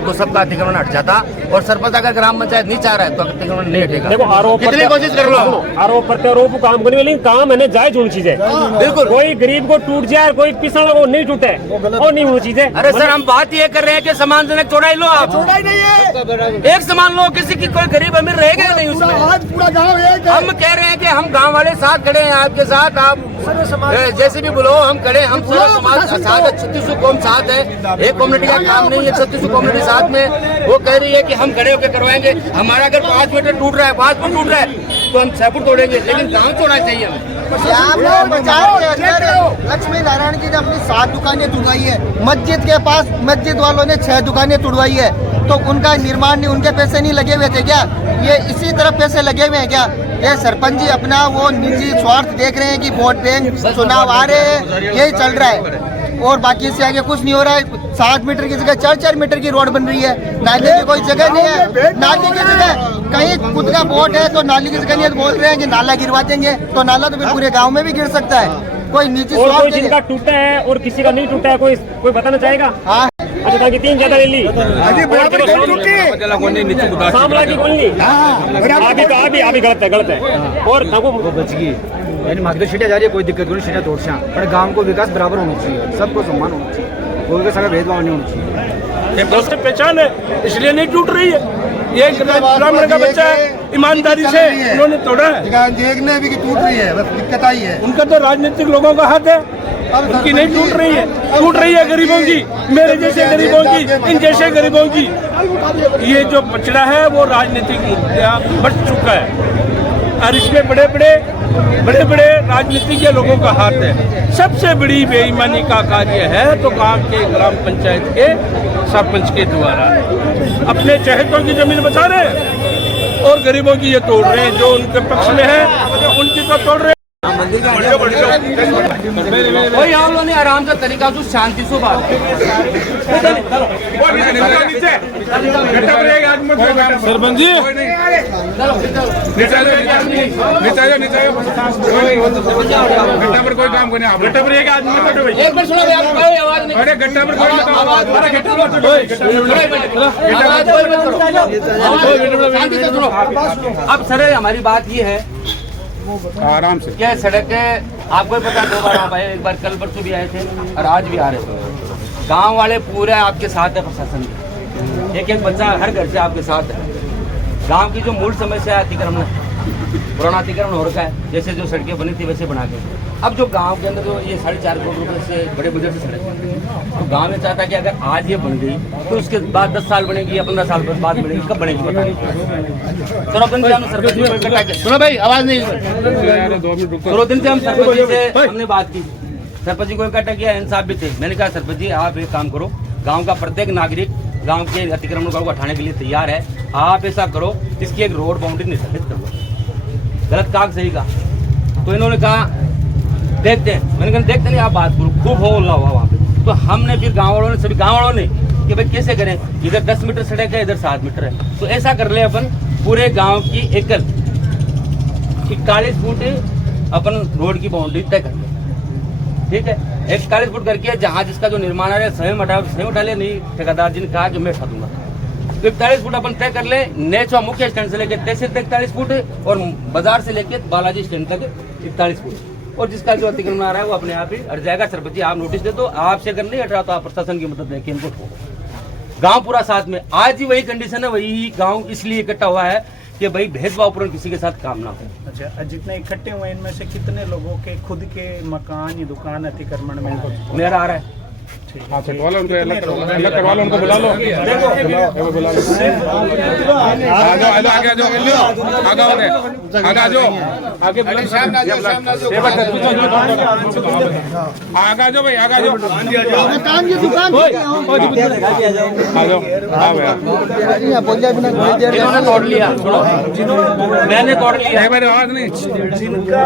तो सबका अतिक्रमण हट जाता, और सरपंच अगर ग्राम पंचायत नहीं चाह रहा है तो अतिक्रमण नहीं हटेगा। देखो आरोप कितनी कोशिश कर लो, आरोप प्रत्यारोप काम करने लेकिन काम है ना जायज होनी चीज है। बिल्कुल, कोई गरीब को टूट जाए और कोई पिछड़ा को नहीं टूटे और नहीं होनी चीज है। अरे सर हम बात ये कर रहे हैं कि सम्मानजनक चौड़ाई लो, आप चौड़ाई नहीं है, एक समान लो, किसी की कोई गरीब अमीर रहेगा नहीं उसमें। आज पूरा गाँव एक हम कह रहे हैं कि हम गांव वाले साथ खड़े हैं आपके साथ, आप जैसे भी बोलो हम खड़े, हम पूरा समाज साथ है, 3600 कौम साथ है, एक कम्युनिटी का काम नहीं है, 3600 कम्युनिटी साथ में। वो कह रही है कि हम खड़े होकर करवाएंगे, हमारा अगर 5 मीटर टूट रहा है, 5 फुट टूट रहा है तो हम 6 फुट तोड़ेंगे, लेकिन गाँव छोड़ना चाहिए हमें। लक्ष्मी नारायण जी ने अपनी 7 दुकानें तुड़वाई है, मस्जिद के पास मस्जिद वालों ने 6 दुकानें तुड़वाई है, तो उनका निर्माण नहीं, उनके पैसे नहीं लगे हुए थे क्या? ये इसी तरफ पैसे लगे हुए हैं क्या? ये सरपंच जी अपना वो निजी स्वार्थ देख रहे हैं कि वोट बैंक चुनाव आ रहे हैं, यही चल रहा है और बाकी से आगे कुछ नहीं हो रहा है। 7 मीटर की जगह 4-4 मीटर की रोड बन रही है, नाली की कोई जगह नहीं है, नाली की जगह कहीं खुद का वोट है तो नाली की जगह नहीं है, तो बोल रहे हैं कि नाला गिरवा देंगे, तो नाला तो फिर पूरे गाँव में भी गिर सकता है। कोई निजी और कोई जिनका टूटा है और किसी का नहीं टूटा है, कोई बताना चाहेगा? हाँ अच्छा ताकि 3 ज्यादा ले ली सामला की बोल ली अभी गलत है और बच गई यानी मार्ग तो सीटें जा रही है, कोई दिक्कत नहीं, सीटें तोड़ से पर गांव को विकास बराबर होना चाहिए, सबको सम्मान होना चाहिए, कोई का सगा भेदभाव नहीं होना चाहिए। दोस्त पहचान है इसलिए नहीं टूट रही है, ये ब्राह्मण का बच्चा है, ईमानदारी से उन्होंने तोड़ा है, देखने भी टूट रही है, बस दिक्कत आई है। उनका तो राजनीतिक लोगों का हाथ है, उनकी नहीं टूट रही है, टूट रही है गरीबों की, मेरे जैसे गरीबों की, इन जैसे गरीबों की। ये जो पचड़ा है वो राजनीतिक मुद्दा बढ़ चुका है। और इसमें बड़े बड़े राजनीतिज्ञ लोगों का हाथ है। सबसे बड़ी बेईमानी का कार्य है तो गांव के ग्राम पंचायत के सरपंच के द्वारा अपने चहेतों की जमीन बचा रहे हैं और गरीबों की ये तोड़ रहे हैं। जो उनके पक्ष में है उनकी तो तोड़ रहे हैं। वही हम लोग ने आराम से तरीका से शांति से बात सरपंच जी गट्टा पर कोई काम करने गट्टा पर एक आदमी एक मिनट सुनो भैया, कोई आवाज नहीं। अरे गट्टा पर कोई शांति से सुनो। अब सर हमारी बात ये है आराम से क्या सड़क है आपको भी पता, 2 बार आप आए, एक बार कल परसों भी आए थे और आज भी आ रहे थे। गांव वाले पूरे आपके साथ है, प्रशासन के एक बच्चा हर घर से आपके साथ है। गांव की जो मूल समस्या है अतिक्रमण, पुराना अतिक्रमण हो रखा है, जैसे जो सड़कें बनी थी वैसे बना के। अब जो गांव के अंदर जो ये 4.5 करोड़ रुपए से बड़े बजट से सड़क बन रही है, तो गांव में चाहता है कि अगर आज ये बन गई तो उसके बाद 10 साल बनेगी या 15 साल बाद बनेगी, कब बनेगी पता नहीं। सुनो भाई, आवाज नहीं। 2 दिन से हम सरपंच जी से हमने बात की, सरपंच जी को इकट्ठा किया, इंसाफ भी थे। मैंने कहा सरपंच जी आप एक काम करो, गाँव का प्रत्येक नागरिक गाँव के अतिक्रमण को हटाने के लिए तैयार है, आप ऐसा करो इसकी एक रोड बाउंड्री निर्धारित कर लो। गलत काग सही का, तो इन्होंने कहा देखते हैं। मैंने कहा देखते नहीं, आप बात करो। खूब हो हुआ वहाँ पे। तो हमने फिर गाँव वालों ने, सभी गाँव वालों ने कि भाई कैसे करें, इधर 10 मीटर सड़क है, इधर 7 मीटर है, तो ऐसा कर ले अपन पूरे गांव की एकल 41 फुट अपन रोड की बाउंड्री तय कर ले। ठीक है, 41 फुट करके जहाँ जिसका जो निर्माण है स्वयं उठा ले, नहीं ठेकेदार जी ने कहा जो मैं उठा दूंगा। तो 41 फुट अपन तय कर ले, नेचुआ मुख्य स्टैंड से लेकर तहसील तक 41 फुट और बाजार से लेकर बालाजी स्टैंड तक 41 फुट। और जिसका जो अतिक्रमण आ रहा है वो अपने आप ही हट जाएगा। सरपंच जी आप नोटिस दे दो, आपसे अगर नहीं हट रहा तो आप प्रशासन की मदद लेके इनको ठोको। गांव पूरा साथ में, आज ही वही कंडीशन है, वही गांव इसलिए इकट्ठा हुआ है कि भाई भेदभावपूर्ण किसी के साथ काम ना हो। अच्छा, जितने इकट्ठे हुए इनमें से कितने लोगों के खुद के मकान या दुकान अतिक्रमण में मेरा आ रहा है? हाँ, छटवा लो उनको, अलग करवा लो, उनको बुला लो, बुला लो। आगे आ जाओ, आगे भाई, आगे जाओ भाई, आगे जाओ, काम की दुकान इन्होंने तोड़ लिया, मैंने तोड़ लिया। आवाज नहीं, जिनका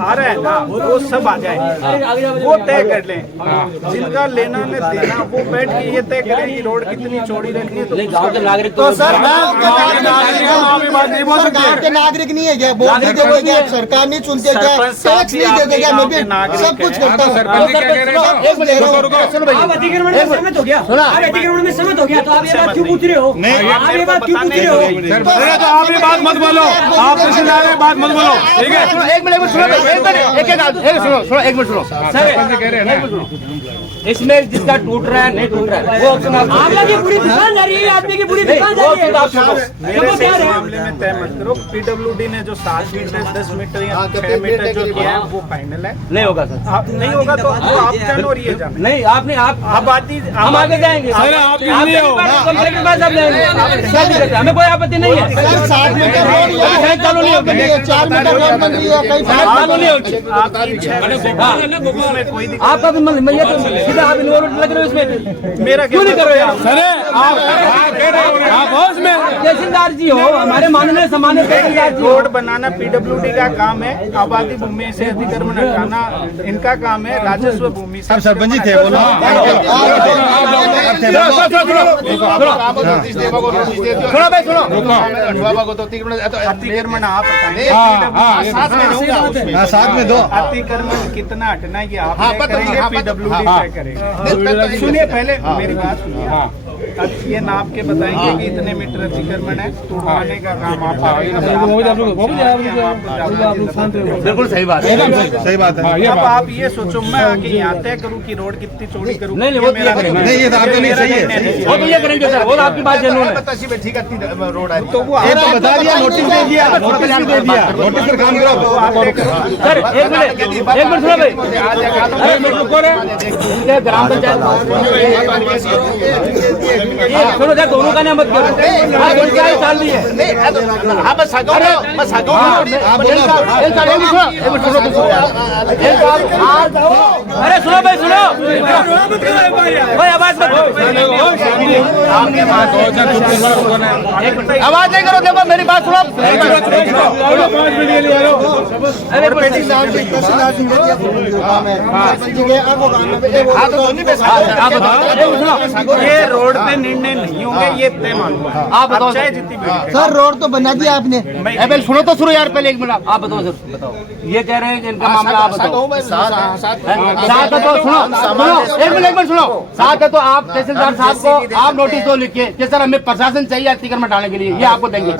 आ रहा है ना वो सब आ जाए, वो तय कर लें। जिनका लेना न देना वो बैठ के ये तय करें कि रोड कितनी चौड़ी रखनी है। तो गाँव के नागरिक तो सर गाँव के नागरिक नहीं है क्या? वोट नहीं देते क्या? सरकार नहीं चुनते क्या? टैक्स नहीं देते क्या? मैं भी सब कुछ करता हूँ। आप अतिक्रमण में सहमत हो गया? आप अतिक्रमण में सहमत हो गया तो आप ये बात क्यों पूछ रहे हो? आप ये बात क्यों पूछ रहे हो? तो आप ये बात मत बोलो, आप तहसीलदार बात मत बोलो, ठीक है? एक मिनट सुनो, एक मिनट सुनो सर, इसमें जिसका टूट रहा है नहीं टूट रहा है वो आपकी पूरी दुकान जा रही है, आपकी की पूरी दुकान जा रही है। इस मामले में तय मत करो। पीडब्ल्यूडी ने जो 7 मीटर 10 मीटर या 6 मीटर जो किया है वो फाइनल है। नहीं होगा सर, आप नहीं होगा तो वो आप जानो और ये जानो। नहीं आपने आप आबादी हम आगे जाएंगे, कंपनी के पास आप जाएंगे, हमें कोई आपत्ति नहीं है। 7 मीटर रोड चालू नहीं होगी, 4 मीटर रोड बन रही है, कहीं चालू नहीं होगी। आपका भी सीधा आप इन्वॉल्व लग रहे हो इसमें, मेरा क्यों नहीं कर रहे हो? अरे आप उसमें तहसीलदार जी हो, हमारे माननीय सामान्य तहसीलदार जी। रोड बनाना पीडब्ल्यूडी का काम है, आबादी भूमि से अतिक्रमण हटाना इनका काम है, राजस्व भूमि से। सरपंच जी थे बोलो, सुनो भाई सुनो, अतिक्रमण आप साथ में दो अतिक्रमण कितना हटना है ये आप करेंगे, पीडब्ल्यूडी तय करेगा। सुनिए पहले मेरी बात सुनिए, अब ये नाप के बताएंगे कि इतने मीटर अतिक्रमण है, तोड़वाने का काम आप बिल्कुल सही बात है, सही बात है। अब आप ये सोचो मैं आके यहाँ तय करूँ कि रोड कितनी चौड़ी करूँ? नहीं वो तो ये करेंगे, नहीं ये तो आपको नहीं सही है, वो तो ये करेंगे सर, वो आपकी बात जरूर है। रोड है तो वो बता दिया, नोटिस दे दिया, नोटिस भी दे दिया, नोटिस पर काम करो। सर एक मिनट सुनो भाई, अरे रुको रे, ग्राम पंचायत सुनो यार, दोनों का नाम मत करो। क्या साल भी है? अरे सुनो भाई, सुनो भाई, आवाज मत आवाज नहीं करो। देखो मेरी बात सुनो। ये रोड पे निर्णय नहीं होंगे, ये तय मालूम है। आप बताओ सर, रोड तो बना दिया आपने। पहले सुनो तो सुनो यार, पहले एक मिनट आप बताओ सर, बताओ। ये कह रहे हैं कि इनका मामला आप बताओ। साथ है तो सुनो, एक मिनट सुनो। साथ है तो आप तहसीलदार साहब को आप नोटिस दो लिख के कि सर हमें प्रशासन चाहिए अतिक्रमण हटाने के लिए, ये आपको देंगे।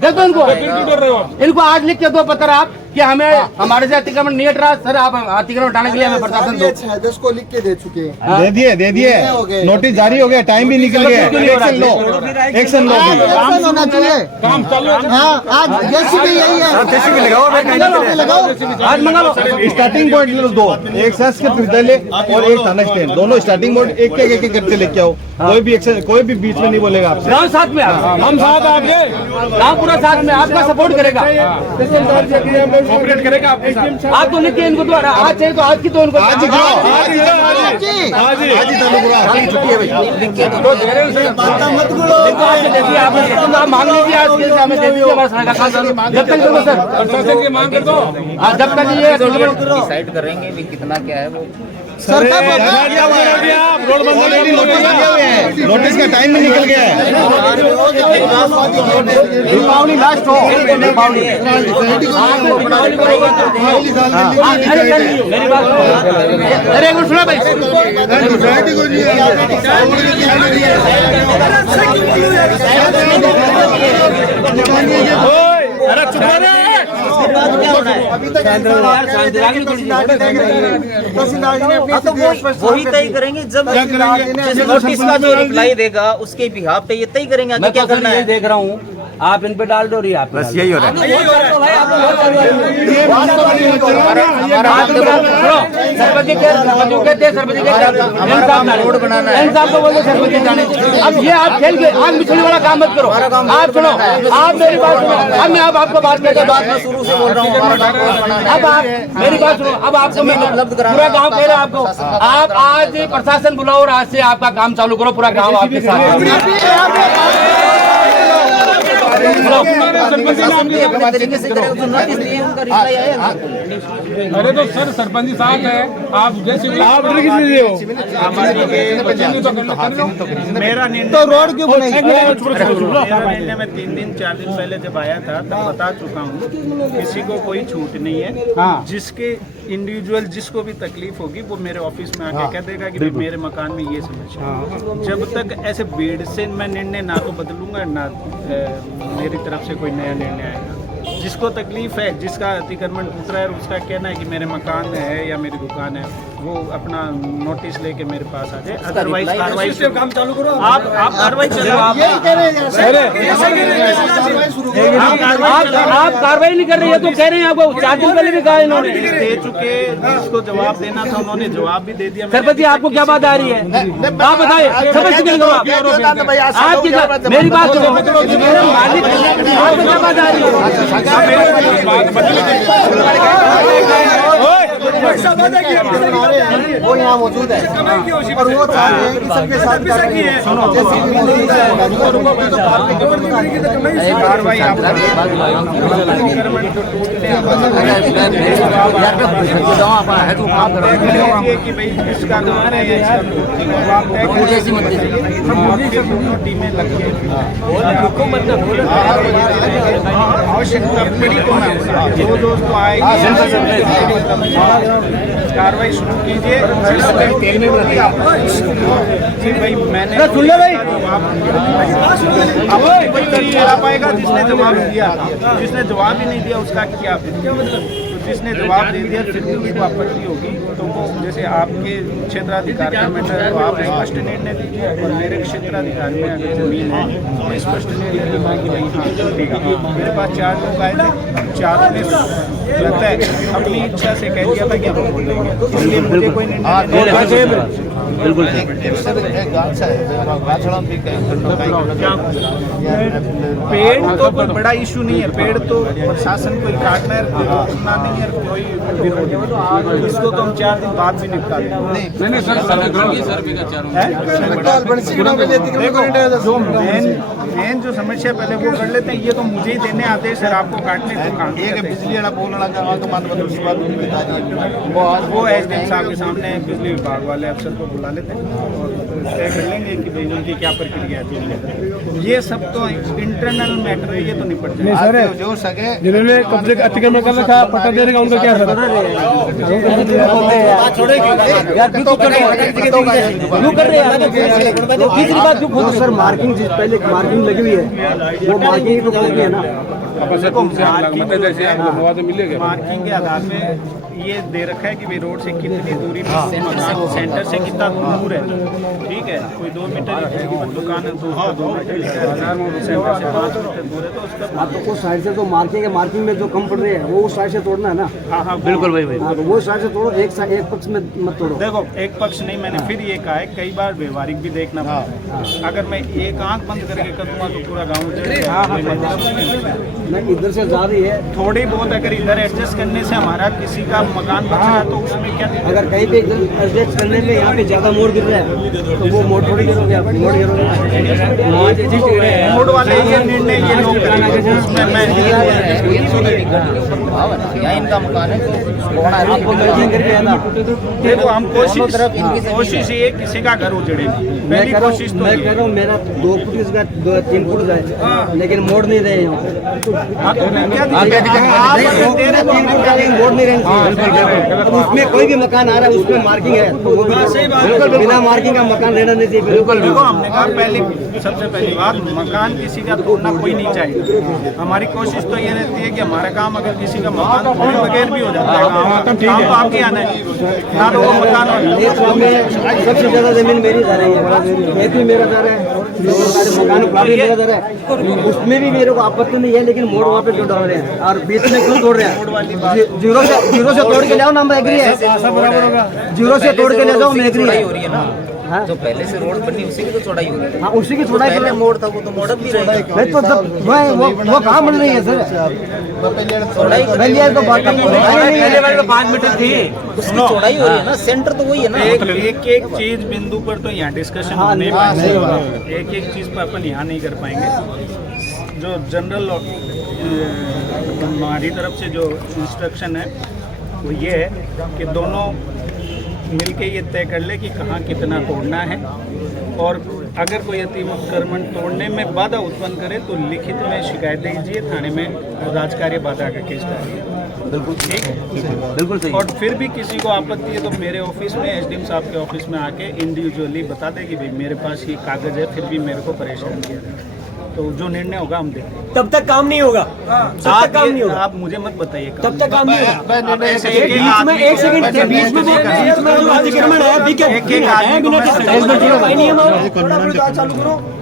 देखो इनको आज लिख के दो पत्र आप कि हमें हमारे से अतिक्रमण नहीं हट रहा सर, आप अतिक्रमण हटाने के लिए हमें प्रशासन दो। 6 को लिख के दे चुके हैं। दे दिए नोटिस जारी हो गया, टाइम भी निकल गया। एक्शन लो होना चाहिए। हाँ, आज जेसीबी यही है। आज मंगा लो। स्टार्टिंग पॉइंट दो, एक संस्कृत विद्यालय और एक थाना स्टैंड, दोनों स्टार्टिंग पॉइंट एक करके लेके आओ। कोई भी एक्शन, कोई भी बीच में नहीं बोलेगा आपसे। गाँव साथ में, हम साथ आपके गाँव पूरा साथ में आपका सपोर्ट करेगा, कोऑपरेट करेगा आपके साथ। आप तो लिख के इनको दो। आज चाहिए तो आज की तो इनको आज ही चालू करो, छुट्टी है भाई। आप मांग लीजिए आज के हमें दे दीजिए बस। जब तक दो सर, की मांग कर दो। जब तक ये डिसाइड करेंगे भी कितना क्या है वो। सरकार नोटिस का टाइम भी निकल गया है। दीपावली लास्ट हो, दीपावली। मेरी बात अरे एक सुना भाई, अरे चुप रहे। वही तय करेंगे जब नोटिस का जो रिप्लाई देगा उसके बिहाफ पे ये तय करेंगे आगे क्या करना है। देख रहा हूँ आप इन पे डाल दो रही आप बस यही हो रहा है। रोड बनाना है, को बोलते सरपंच जाने। अब ये आप खेल के आग बिछड़ने वाला काम मत करो। आप सुनो, आप मेरी बात सुनो। अब मैं अब आपको बात करके बात में शुरू से बोल रहा हूँ। अब आप मेरी बात सुनो। अब आपको मैं पूरा गाँव कह रहा हूँ आपको, आप आज प्रशासन बुलाओ और आज से आपका काम चालू करो। पूरा गाँव आपके साथ। अरे तो सर सरपंच साहब है, आप जैसे मेरा निर्णय तो रोड क्यों बनाई? मेरा निर्णय मैं 3 दिन 4 दिन पहले जब आया था तब बता चुका हूँ, किसी को कोई छूट नहीं है। जिसके इंडिविजुअल जिसको भी तकलीफ होगी वो मेरे ऑफिस में आके कह देगा कि मेरे मकान में ये समस्या। जब तक ऐसे भीड़ से मैं निर्णय ना तो बदलूंगा ना मेरी तरफ से कोई नया निर्णय आएगा। जिसको तकलीफ है, जिसका अतिक्रमण टूट रहा है, उसका कहना है कि मेरे मकान है या मेरी दुकान है, वो अपना नोटिस लेके मेरे पास आ जाए। अदरवाइज कार्रवाई से काम चालू करो। आप कार्रवाई चलाओ। आप कार्रवाई नहीं कर रही है तो कह रहे हैं आपको 4 दिन पहले भी कहा इन्होंने। दे चुके, जिसको जवाब देना था उन्होंने जवाब भी दे दिया। सरपंच जी आपको क्या बात आ रही है? आप बताइए। सरपंच जी आपकी मेरी बात सुनो। मेरे मालिक आपको क्या बात आ रही है? वो यहाँ मौजूद है और वो सबके साथ कार्रवाई टीमें लग गई। आवश्यकता पड़ी तो जो आएगी कार्रवाई शुरू कीजिए। भाई मैंने सुन ले भाई, वही आ पाएगा जिसने जवाब दिया। जिसने जवाब ही नहीं दिया उसका क्या? जिसने जवाब दे दिया फिर भी उसको आपत्ति होगी तो वो जैसे आपके क्षेत्राधिकार का मैटर है तो आप स्पष्ट निर्णय दीजिए और मेरे क्षेत्राधिकार में अगर जमीन है तो स्पष्ट निर्णय दूंगा कि भाई हाँ चलेगा। मेरे पास 4 लोग आए थे, 4 ने लगता है अपनी इच्छा से कह दिया था कि हम बोल देंगे, इसलिए मुझे कोई निर्णय बिल्कुल पेड़ तो कोई बड़ा इशू नहीं है, पेड़ तो प्रशासन कोई काटना है रोकना नहीं है, कोई विरोध नहीं, इसको तो हम 4 दिन बाद भी निपटा देंगे। मेन जो समस्या पहले वो कर लेते हैं, ये तो मुझे ही देने आते हैं सर आपको काटने को काम बिजली वाला बोलना वो एसडीएम साहब के सामने बिजली विभाग वाले अफसर को बुला लेते हैं और तय कर लेंगे कि भाई उनकी क्या प्रक्रिया है। ये सब तो इंटरनल मैटर है, ये तो निपट जाएगा। जो सके जिन्होंने कब्जे अतिक्रमण कर रखा पट्टा देने का उनका क्या सर? सर मार्किंग पहले मार्किंग लगी हुई है, वो मार्किंग तो लगी है ना। मार्किंग के आधार में ये दे रखा है कि भाई रोड से कितनी दूरी सेंटर से कितना दूर है, ठीक है। कोई 2 मीटर की दुकान है तो 2 मीटर सेंटर से 5 मीटर दूर है तो उसका आप तो उस साइड से तो मार्किंग में जो कम पड़ रही है वो उस साइड से तोड़ना है ना। हाँ हाँ बिल्कुल भाई तो वो साइड से तोड़ो, एक पक्ष में मत तोड़ो। देखो एक पक्ष नहीं, मैंने फिर ये कहा है कई बार व्यवहारिक भी देखना पड़ता है। अगर मैं एक आंख बंद करके करूँगा तो पूरा गाँव नहीं इधर से जा रही है थोड़ी बहुत, अगर इधर एडजस्ट करने से हमारा किसी का मकान बच रहा है तो उसमें क्या दिक्कत? अगर कहीं पे इधर एडजस्ट करने में यहाँ पे ज्यादा मोड़ गिर रहा है तो वो मोड़ थोड़ी गिरोगे आप, मोड़ गिरोगे मोड़ वाले ये निर्णय ये लोग करेंगे जिसमें मैं इनका मकान है आपको मैचिंग करके है ना। देखो हम कोशिश ये किसी का घर उजड़े पहली कोशिश तो मैं कह रहा हूँ मेरा 2 फुट इसका 3 फुट है लेकिन मोड़ नहीं रहे यहाँ पे। मोड़ नहीं रहे उसमें कोई भी मकान आ रहा है उसमें मार्किंग है तो वो भी बिना मार्किंग का मकान लेना नहीं चाहिए। बिल्कुल हमने कहा सबसे पहली बात मकान किसी का तोड़ना कोई नहीं चाहिए। हमारी कोशिश तो ये रहती है कि हमारा काम अगर किसी का मकान तोड़े बगैर भी हो जाता है काम तो आपके आना है ना तो वो मकान सबसे ज्यादा जमीन मेरी जा रही है, खेती मेरा जा रहा है, मकान मेरा जा रहा है, उसमें भी मेरे को आपत्ति नहीं है लेकिन मोड़ वहाँ पे क्यों डाल रहे हैं और बीच में क्यों तोड़ रहे हैं? जीरो से तोड़ के लाओ ना, मैं एग्री है। जीरो से तोड़ के ले जाओ, मैं एग्री है। हाँ? जो पहले से रोड बनी उसी की तो चौड़ाई होगी। हाँ उसी की चौड़ाई पहले मोड़ था वो तो मोड़ भी रहेगा। नहीं तो जब वो कहाँ बन रही है सर? चौड़ाई तो बात पहले वाले 5 मीटर थी उसकी चौड़ाई हो रही है ना, सेंटर तो वही है ना। एक चीज बिंदु पर तो यहाँ डिस्कशन नहीं पाएंगे, एक चीज पर अपन यहाँ नहीं कर पाएंगे। जो जनरल हमारी तरफ से जो इंस्ट्रक्शन है वो ये है कि दोनों मिलके ये तय कर ले कि कहाँ कितना तोड़ना है और अगर कोई अतिक्रमण तोड़ने में बाधा उत्पन्न करे तो लिखित में शिकायत दीजिए, थाने में राजकार्य बाधा का केस डालिए। बिल्कुल ठीक है, बिल्कुल सही। और फिर भी किसी को आपत्ति है तो मेरे ऑफिस में एसडीएम साहब के ऑफिस में आके इंडिविजुअली बता दे कि भाई मेरे पास ये कागज है फिर भी मेरे को परेशान किया जाए, तो जो निर्णय होगा हम देंगे। तब तक काम नहीं होगा, तब तक काम नहीं होगा। आप मुझे मत बताइए तब तक काम नहीं होगा। एक सेकंड बीच में जो अतिक्रमण है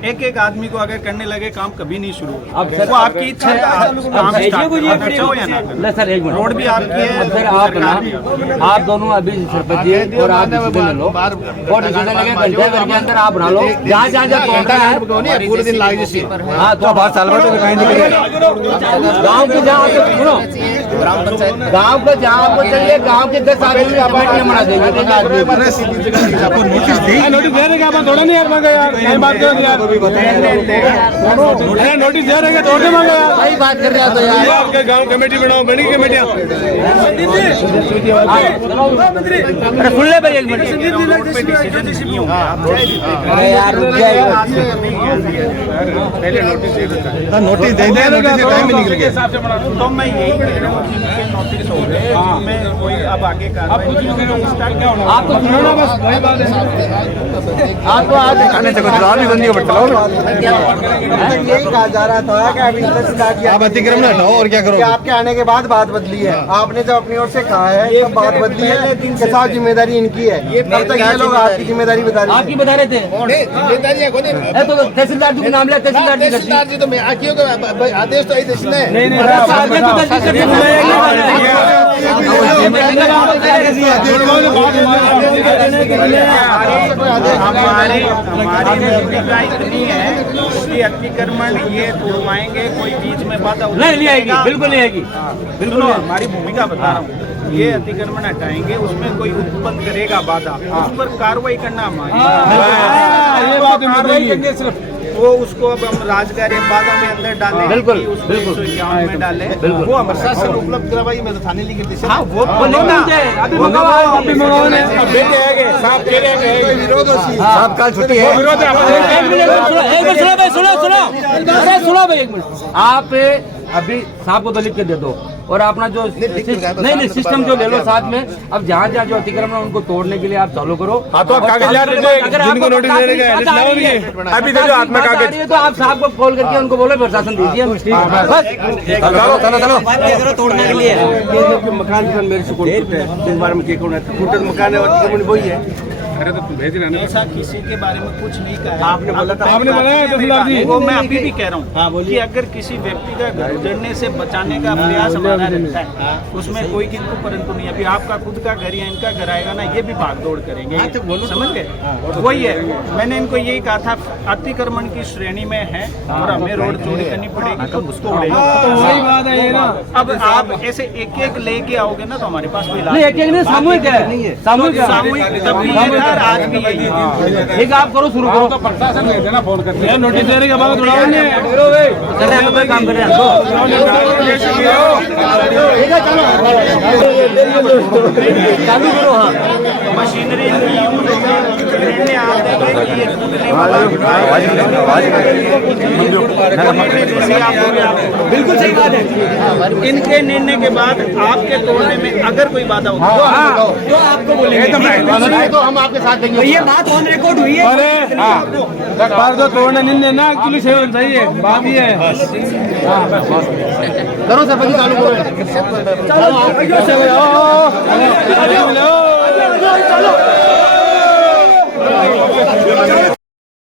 एक आदमी को अगर करने लगे काम कभी नहीं शुरू होगा। वो आपकी इच्छा है, रोड भी आपकी है। आप दोनों अभी सरपंच जी और आप डिसीजन लो और डिसीजन लगे घंटे भर के अंदर आप बना लो जहाँ जहाँ तोड़ना है पूरे दिन लाग जैसी। हाँ तो बहुत साल बाद गाँव के जहाँ सुनो गाँव का जहाँ आपको चाहिए गाँव के 10 आदमी अपार्टमेंट बना देंगे। नोटिस दे रहे आप थोड़ा नहीं यार मांगा यार, सही बात करो यार। नोटिस दे रहे थोड़े मांगा यार, सही बात कर रहे हो तो यार। आपके गांव कमेटी बनाओ, बड़ी कमेटियां खुले पर एक मिनट यार रुक जाए। पहले नोटिस दे देता है, नोटिस दे दिया, नोटिस से टाइम भी निकल गया। तो मैं यही कह रहा हूँ जिनके नोटिस हो गए, मैं कोई अब आगे कार्रवाई आप तो सुनो ना, बस वही बात है। आपको आज जवाब भी बंदी को यही कहा जा रहा था कि अभी आप अतिक्रमण हटाओ और क्या करो। आपके आने के बाद बात बदली है, आपने जब अपनी ओर से कहा है तब बात बदली है कि साहब जिम्मेदारी इनकी है। तब तक ये लोग आपकी जिम्मेदारी बता रहे हैं। आपकी बता रहे थे तो तहसीलदार जी का नाम लिया, तहसीलदार जी तो मैं आदेश तो हमारी भूमिका इतनी है कि अतिक्रमण ये तोड़वाएंगे, कोई बीच में बाधा नहीं आएगी, बिल्कुल नहीं आएगी। बिल्कुल हमारी भूमिका बता रहा हूँ, ये अतिक्रमण हटाएंगे, उसमें कोई उत्पन्न करेगा बाधा, उस पर कार्रवाई करना हमारी सिर्फ वो उसको अब हम राजगारी बाधा में अंदर डालें, बिल्कुल में डालें, वो हम प्रशासन उपलब्ध करवाई में थाने लेके। हाँ वो साहब कल छुट्टी है। सुनो भाई, एक मिनट। आप अभी साहब को तो लिख के दे दो और अपना जो नहीं सिस्टम जो ले लो साथ में। अब जहाँ जहाँ जो अतिक्रमण उनको तोड़ने के लिए आप चालू करो। हाँ तो आप कागजात जिनको नोटिस देने का अभी दे दो हाथ में कागज, तो आप साहब को कॉल करके उनको बोलो प्रशासन दीजिए। चलो तोड़ने के लिए मकान मेरे से इस बारे में टूटल मकान है, वही है। अरे तो भेज रहे ऐसा किसी के बारे में कुछ नहीं कहा। आपने बोला था, आपने बताया वो मैं अभी भी कह रहा हूँ कि अगर किसी व्यक्ति का घर उजड़ने से बचाने का प्रयास हमारा रहता है, उसमें कोई किंतु परंतु नहीं। अभी आपका खुद का घर या इनका घर आएगा ना, ये भी भागदौड़ करेंगे, समझ गए। वही है, मैंने इनको यही कहा था, अतिक्रमण की श्रेणी में है और हमें रोड चोरी करनी पड़ेगी तो उसको वही बात है ना। अब आप ऐसे एक एक लेके आओगे ना तो हमारे पास कोई सामूहिक है, सामूहिक आज भी यही। एक आप करो, शुरू करो तो प्रशासन दे देना, फोन करके नोटिस देने के बाद थोड़ा काम कर रहे हैं। चालू करो। हाँ मशीनरी बिल्कुल सही बात है। इनके निर्णय के बाद आपके तोड़ने में अगर कोई बाधा होगी तो आपको बोलेंगे, तो हम आपके साथ देंगे। ये बात ऑन रिकॉर्ड हुई है। अरे तो तोड़ने नहीं ना, एक्चुअली सही है बात ये है। करो सर, चालू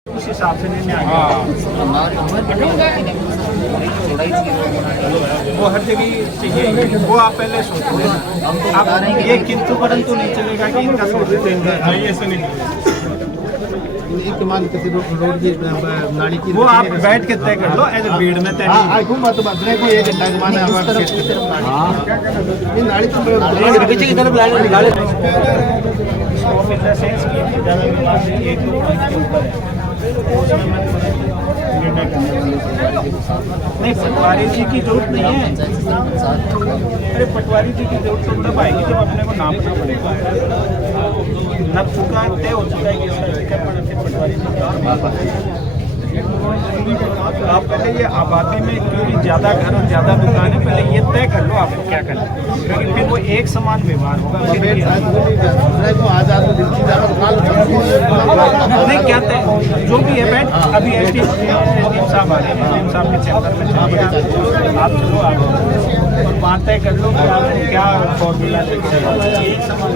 उस हिसाब से निर्णय वो हर जगह चाहिए, वो आप पहले सोच लेना। आप ये किंतु परंतु नहीं चलेगा कि इनका सोच देंगे, ऐसा नहीं। वो आप बैठ के तय कर लो, एज भीड़ में तय पीछे की तरफ नहीं, पटवारी जी की जरूरत नहीं है। अरे पटवारी जी की जरूरत तो तब आएगी जब अपने को नापना पड़ेगा। नप चुका है, तय हो चुका है कि पटवारी जी आप पहले ये आबादी में क्योंकि ज़्यादा घर और ज़्यादा दुकान है, पहले ये तय कर लो आपको क्या करना है, क्योंकि फिर वो एक समान व्यवहार होगा। नहीं क्या तय जो भी है, बैठ अभी एसडीएम साहब आ रहे हैं, एसडीएम साहब के चैम्बर में चलिए आप चलो, आप वहाँ तय कर लो कि आपको क्या फॉर्मूला एक समान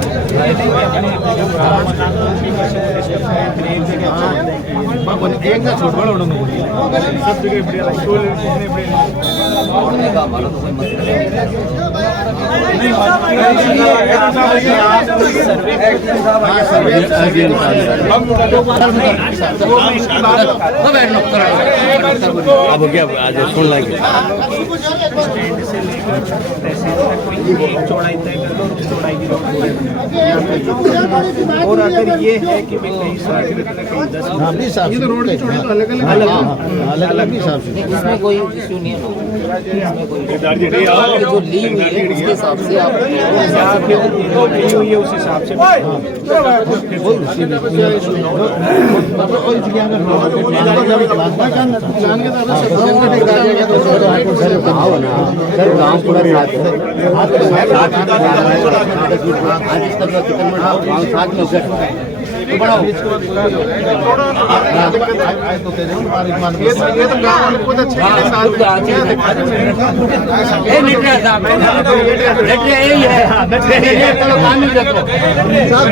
एक ना छोड़ बड़ा सब जगह अब हो गया, आज सुन लेंगे। चौड़ाई तय कर लो, चौड़ाई की और अगर ये है कि भाई कहीं 10 ये तो रोड की चौड़ाई तो अलग हिसाब से, इसमें कोई इश्यू नहीं है। इसमें कोई जो ली हुई है उसके हिसाब से आप हुई है उस हिसाब से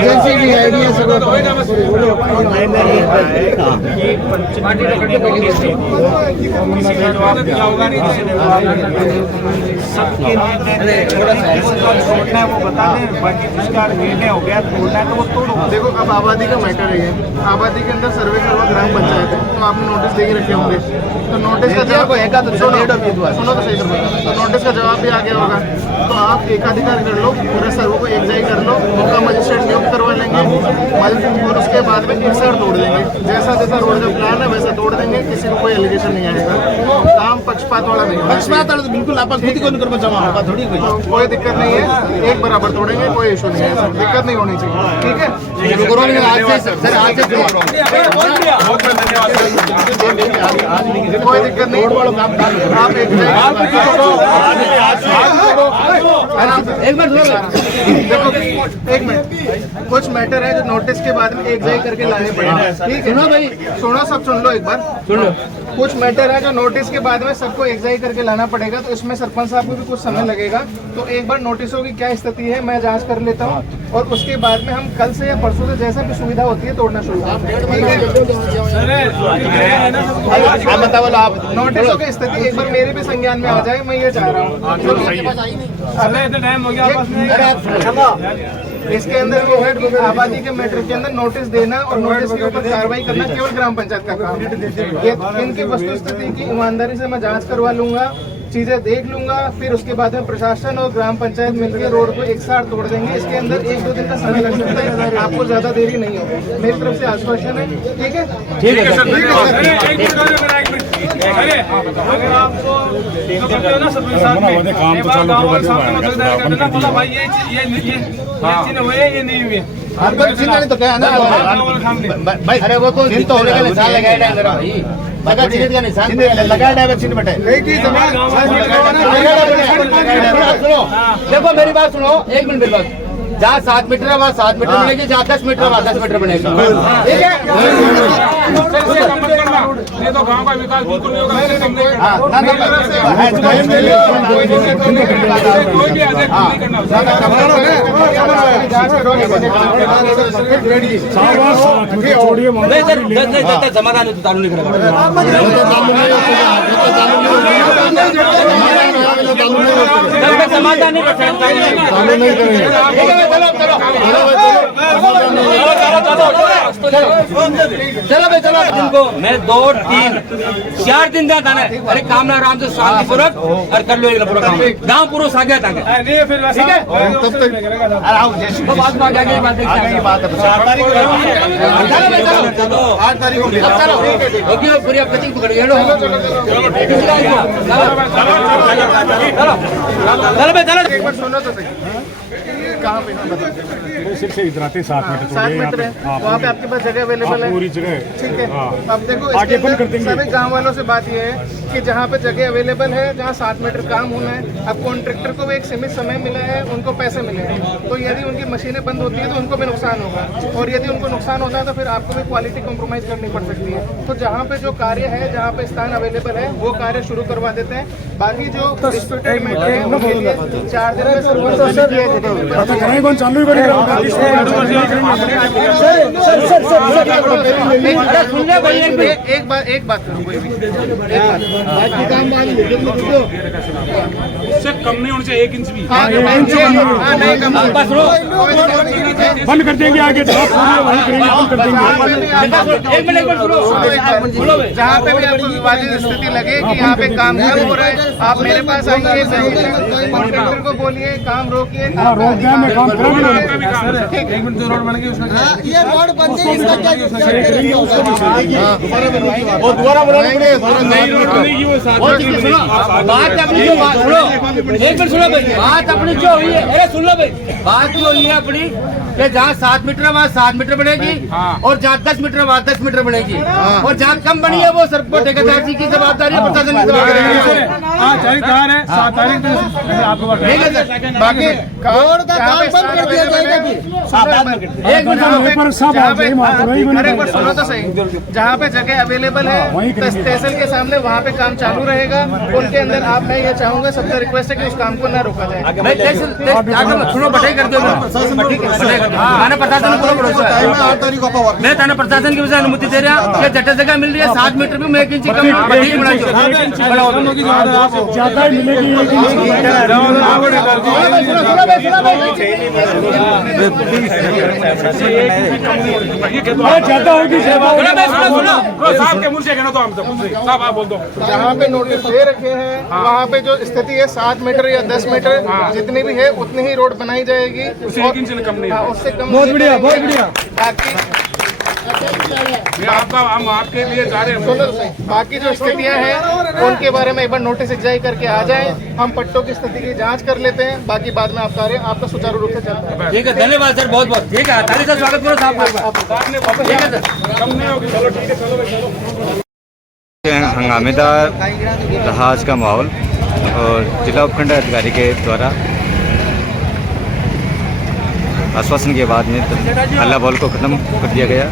जैसे भी आइडिया सबके वो बता दें, बाकी जिसका निर्णय हो गया तोड़ना है तो वो तोड़ो। देखो अब आबादी का मैटर है, आबादी के अंदर सर्वे करवा ग्राम पंचायत है, तो आपने नोटिस दे ही रखे होंगे, तो नोटिस का जवाब सुनो तो सही करो, तो नोटिस का जवाब भी आ गया होगा, तो आप एकाधिकार कर लो, पूरे सर्वे को एक जाई कर लो, उनका मजिस्ट्रेट नियुक्त करवा लेंगे और उसके बाद में एक साथ तोड़ देंगे, जैसा जैसा रोड का प्लान है वैसा तोड़ देंगे, किसी को कोई एलिगेशन नहीं आएगा। काम पक्षपात वाला नहीं, पक्षपात वाला तो बिल्कुल आपस खुद को कर जमा होगा, थोड़ी कोई दिक्कत नहीं है, एक बराबर तोड़ेंगे, कोई इशू नहीं है, दिक्कत नहीं होनी चाहिए, ठीक है। कोई दिक्कत नहीं, आप एक मिनट, कुछ मैटर है जो नोटिस के बाद में एक जगह करके लाने पड़ेंगे, ठीक है। सुनो भाई, सुनो, सब सुन लो एक बार, सुन लो। कुछ मैटर है जो नोटिस के बाद में सबको एक जगह करके लाना पड़ेगा, तो इसमें सरपंच साहब को भी कुछ समय लगेगा, तो एक बार नोटिसों की क्या स्थिति है मैं जांच कर लेता हूँ, और उसके बाद में हम कल से या परसों से जैसा भी सुविधा होती है तोड़ना शुरू करते हैं, ठीक है। बताओ आप नोटिसों की स्थिति एक बार मेरे भी संज्ञान में आ जाए, मैं ये चाह रहा हूँ। इसके अंदर वो है आबादी के मैटर के अंदर नोटिस देना और नोटिस के ऊपर कार्रवाई करना केवल ग्राम पंचायत का काम है। ये इनकी वस्तुस्थिति की ईमानदारी से मैं जांच करवा लूंगा, चीजें देख लूंगा, फिर उसके बाद में प्रशासन और ग्राम पंचायत मिलकर रोड को एक साथ तोड़ देंगे। इसके अंदर 1-2 दिन का समय लग सकता है, आपको ज्यादा देरी नहीं होगी, मेरी तरफ से आश्वासन है, ठीक है। ठीक है सर, ठीक है। अगर आपको सरपंच साहब में गाँव वाले सामने बोला भाई ये चीज हुई है, ये नहीं हुई है, तो क्या है ना भाई, अरे वो तो तो निशान लगाया भाई, लगा चिन्ह का निशान लगाया है, चिन्ह बटे देखो मेरी बात सुनो, 1 मिनट मेरी बात, जहाँ 7 मीटर है वहाँ 7 मीटर बनेगी, जहाँ 10 मीटर है वहाँ 10 मीटर बनेगा, ठीक है। ये तो गांव का विकास बिल्कुल नहीं होगा, कोई भी आदेश नहीं करना। समाधान चालू नहीं करेगा, समाधान नहीं कर चलो भाई, चलो इनको मैं 2-3-4 दिन जाता है, अरे काम ना आराम से शांतिपूर्वक और कर लो पूरा काम, गाँव पूरा सागे था, ठीक है। बात में आगे बात चलो पूरी आप कटिंग पकड़ चलो एक बार सुनो तो सही, कहाँ पे सिर्फ इधराते 7 मीटर 7 मीटर है, वहाँ पे आपके पास जगह अवेलेबल है, पूरी जगह, ठीक है। अब देखो इसके अंदर सभी गाँव वालों से बात ये है कि जहाँ पे जगह अवेलेबल है, जहाँ 7 मीटर काम होना है, अब कॉन्ट्रैक्टर को भी एक सीमित समय मिला है, उनको पैसे मिले हैं, तो यदि उनकी मशीनें बंद होती है तो उनको भी नुकसान होगा, और यदि उनको नुकसान होता है तो फिर आपको भी क्वालिटी कॉम्प्रोमाइज करनी पड़ सकती है। तो जहाँ पे जो कार्य है, जहाँ पे स्थान अवेलेबल है, वो कार्य शुरू करवा देते हैं, बाकी जो डिस्प्यूटेड मैटर है उनके लिए 4 दिन में एक बात करूँ, कोई भी कम नहीं होना चाहिए, 1 इंच भी बंद कर देंगे आगे, जहाँ पे भी आपको विवादित स्थिति लगे कि यहाँ पे काम कम हो रहा है, आप मेरे पास आइए, कॉन्ट्रैक्टर को बोलिए काम रोकिए, रोड बन गई उसका ये रोड बन गई इसका क्या वो दोबारा बनाने पड़ेगा बात अपनी जो बात सुनो, एक मिनट सुनो भाई, बात अपनी जो हुई है, अरे सुन लो भाई, बात जो हुई है अपनी कि जहाँ 7 मीटर है वहाँ 7 मीटर बनेगी और जहाँ 10 मीटर है वहाँ 10 मीटर बनेगी और जहाँ कम बनी है वो सड़क पर ठेकेदार जी की जवाबदारी है, प्रशासन की जवाबदारी है। ठीक है सर, बाकी रोड का काम बंद कर दिया जाएगा फिर। एक मिनट एक बार सुनो तो सही, जहाँ पे जगह अवेलेबल है तहसील के सामने वहाँ पे काम चालू रहेगा उनके अंदर। आप मैं ये चाहूंगा सबसे रिक्वेस्ट है कि उस काम को न रोका जाए। सुनो बटाई कर दो, थाना प्रशासन को पूरा भरोसा है। मैं थाना प्रशासन की वजह से अनुमति दे रहा कि जगह जगह मिल रही है 7 मीटर भी, मैं 1 इंच कम बड़ी बनाई ज्यादा मिलेगी। जहाँ पे नोटिस दे रखे हैं वहाँ पे जो स्थिति है 7 मीटर या 10 मीटर जितनी भी है उतनी ही रोड बनाई जाएगी, उससे कम नहीं, उससे कम। बहुत बढ़िया, बहुत बढ़िया। हम आपके लिए जा रहे हैं। बाकी जो स्थितियाँ हैं उनके बारे में एक बार नोटिस जारी करके आ जाएं, हम पट्टों की स्थिति की जांच कर लेते हैं, बाकी बाद में आप कार्य आपका सुचारू रूप से चलता है। ठीक है, धन्यवाद सर, बहुत बहुत ठीक है। ताली से स्वागत करो साहब। ठीक है सर। हंगामेदार रहा आज का माहौल और जिला उपखंड अधिकारी के द्वारा आश्वासन के बाद में हल्ला बोल को खत्म कर दिया गया।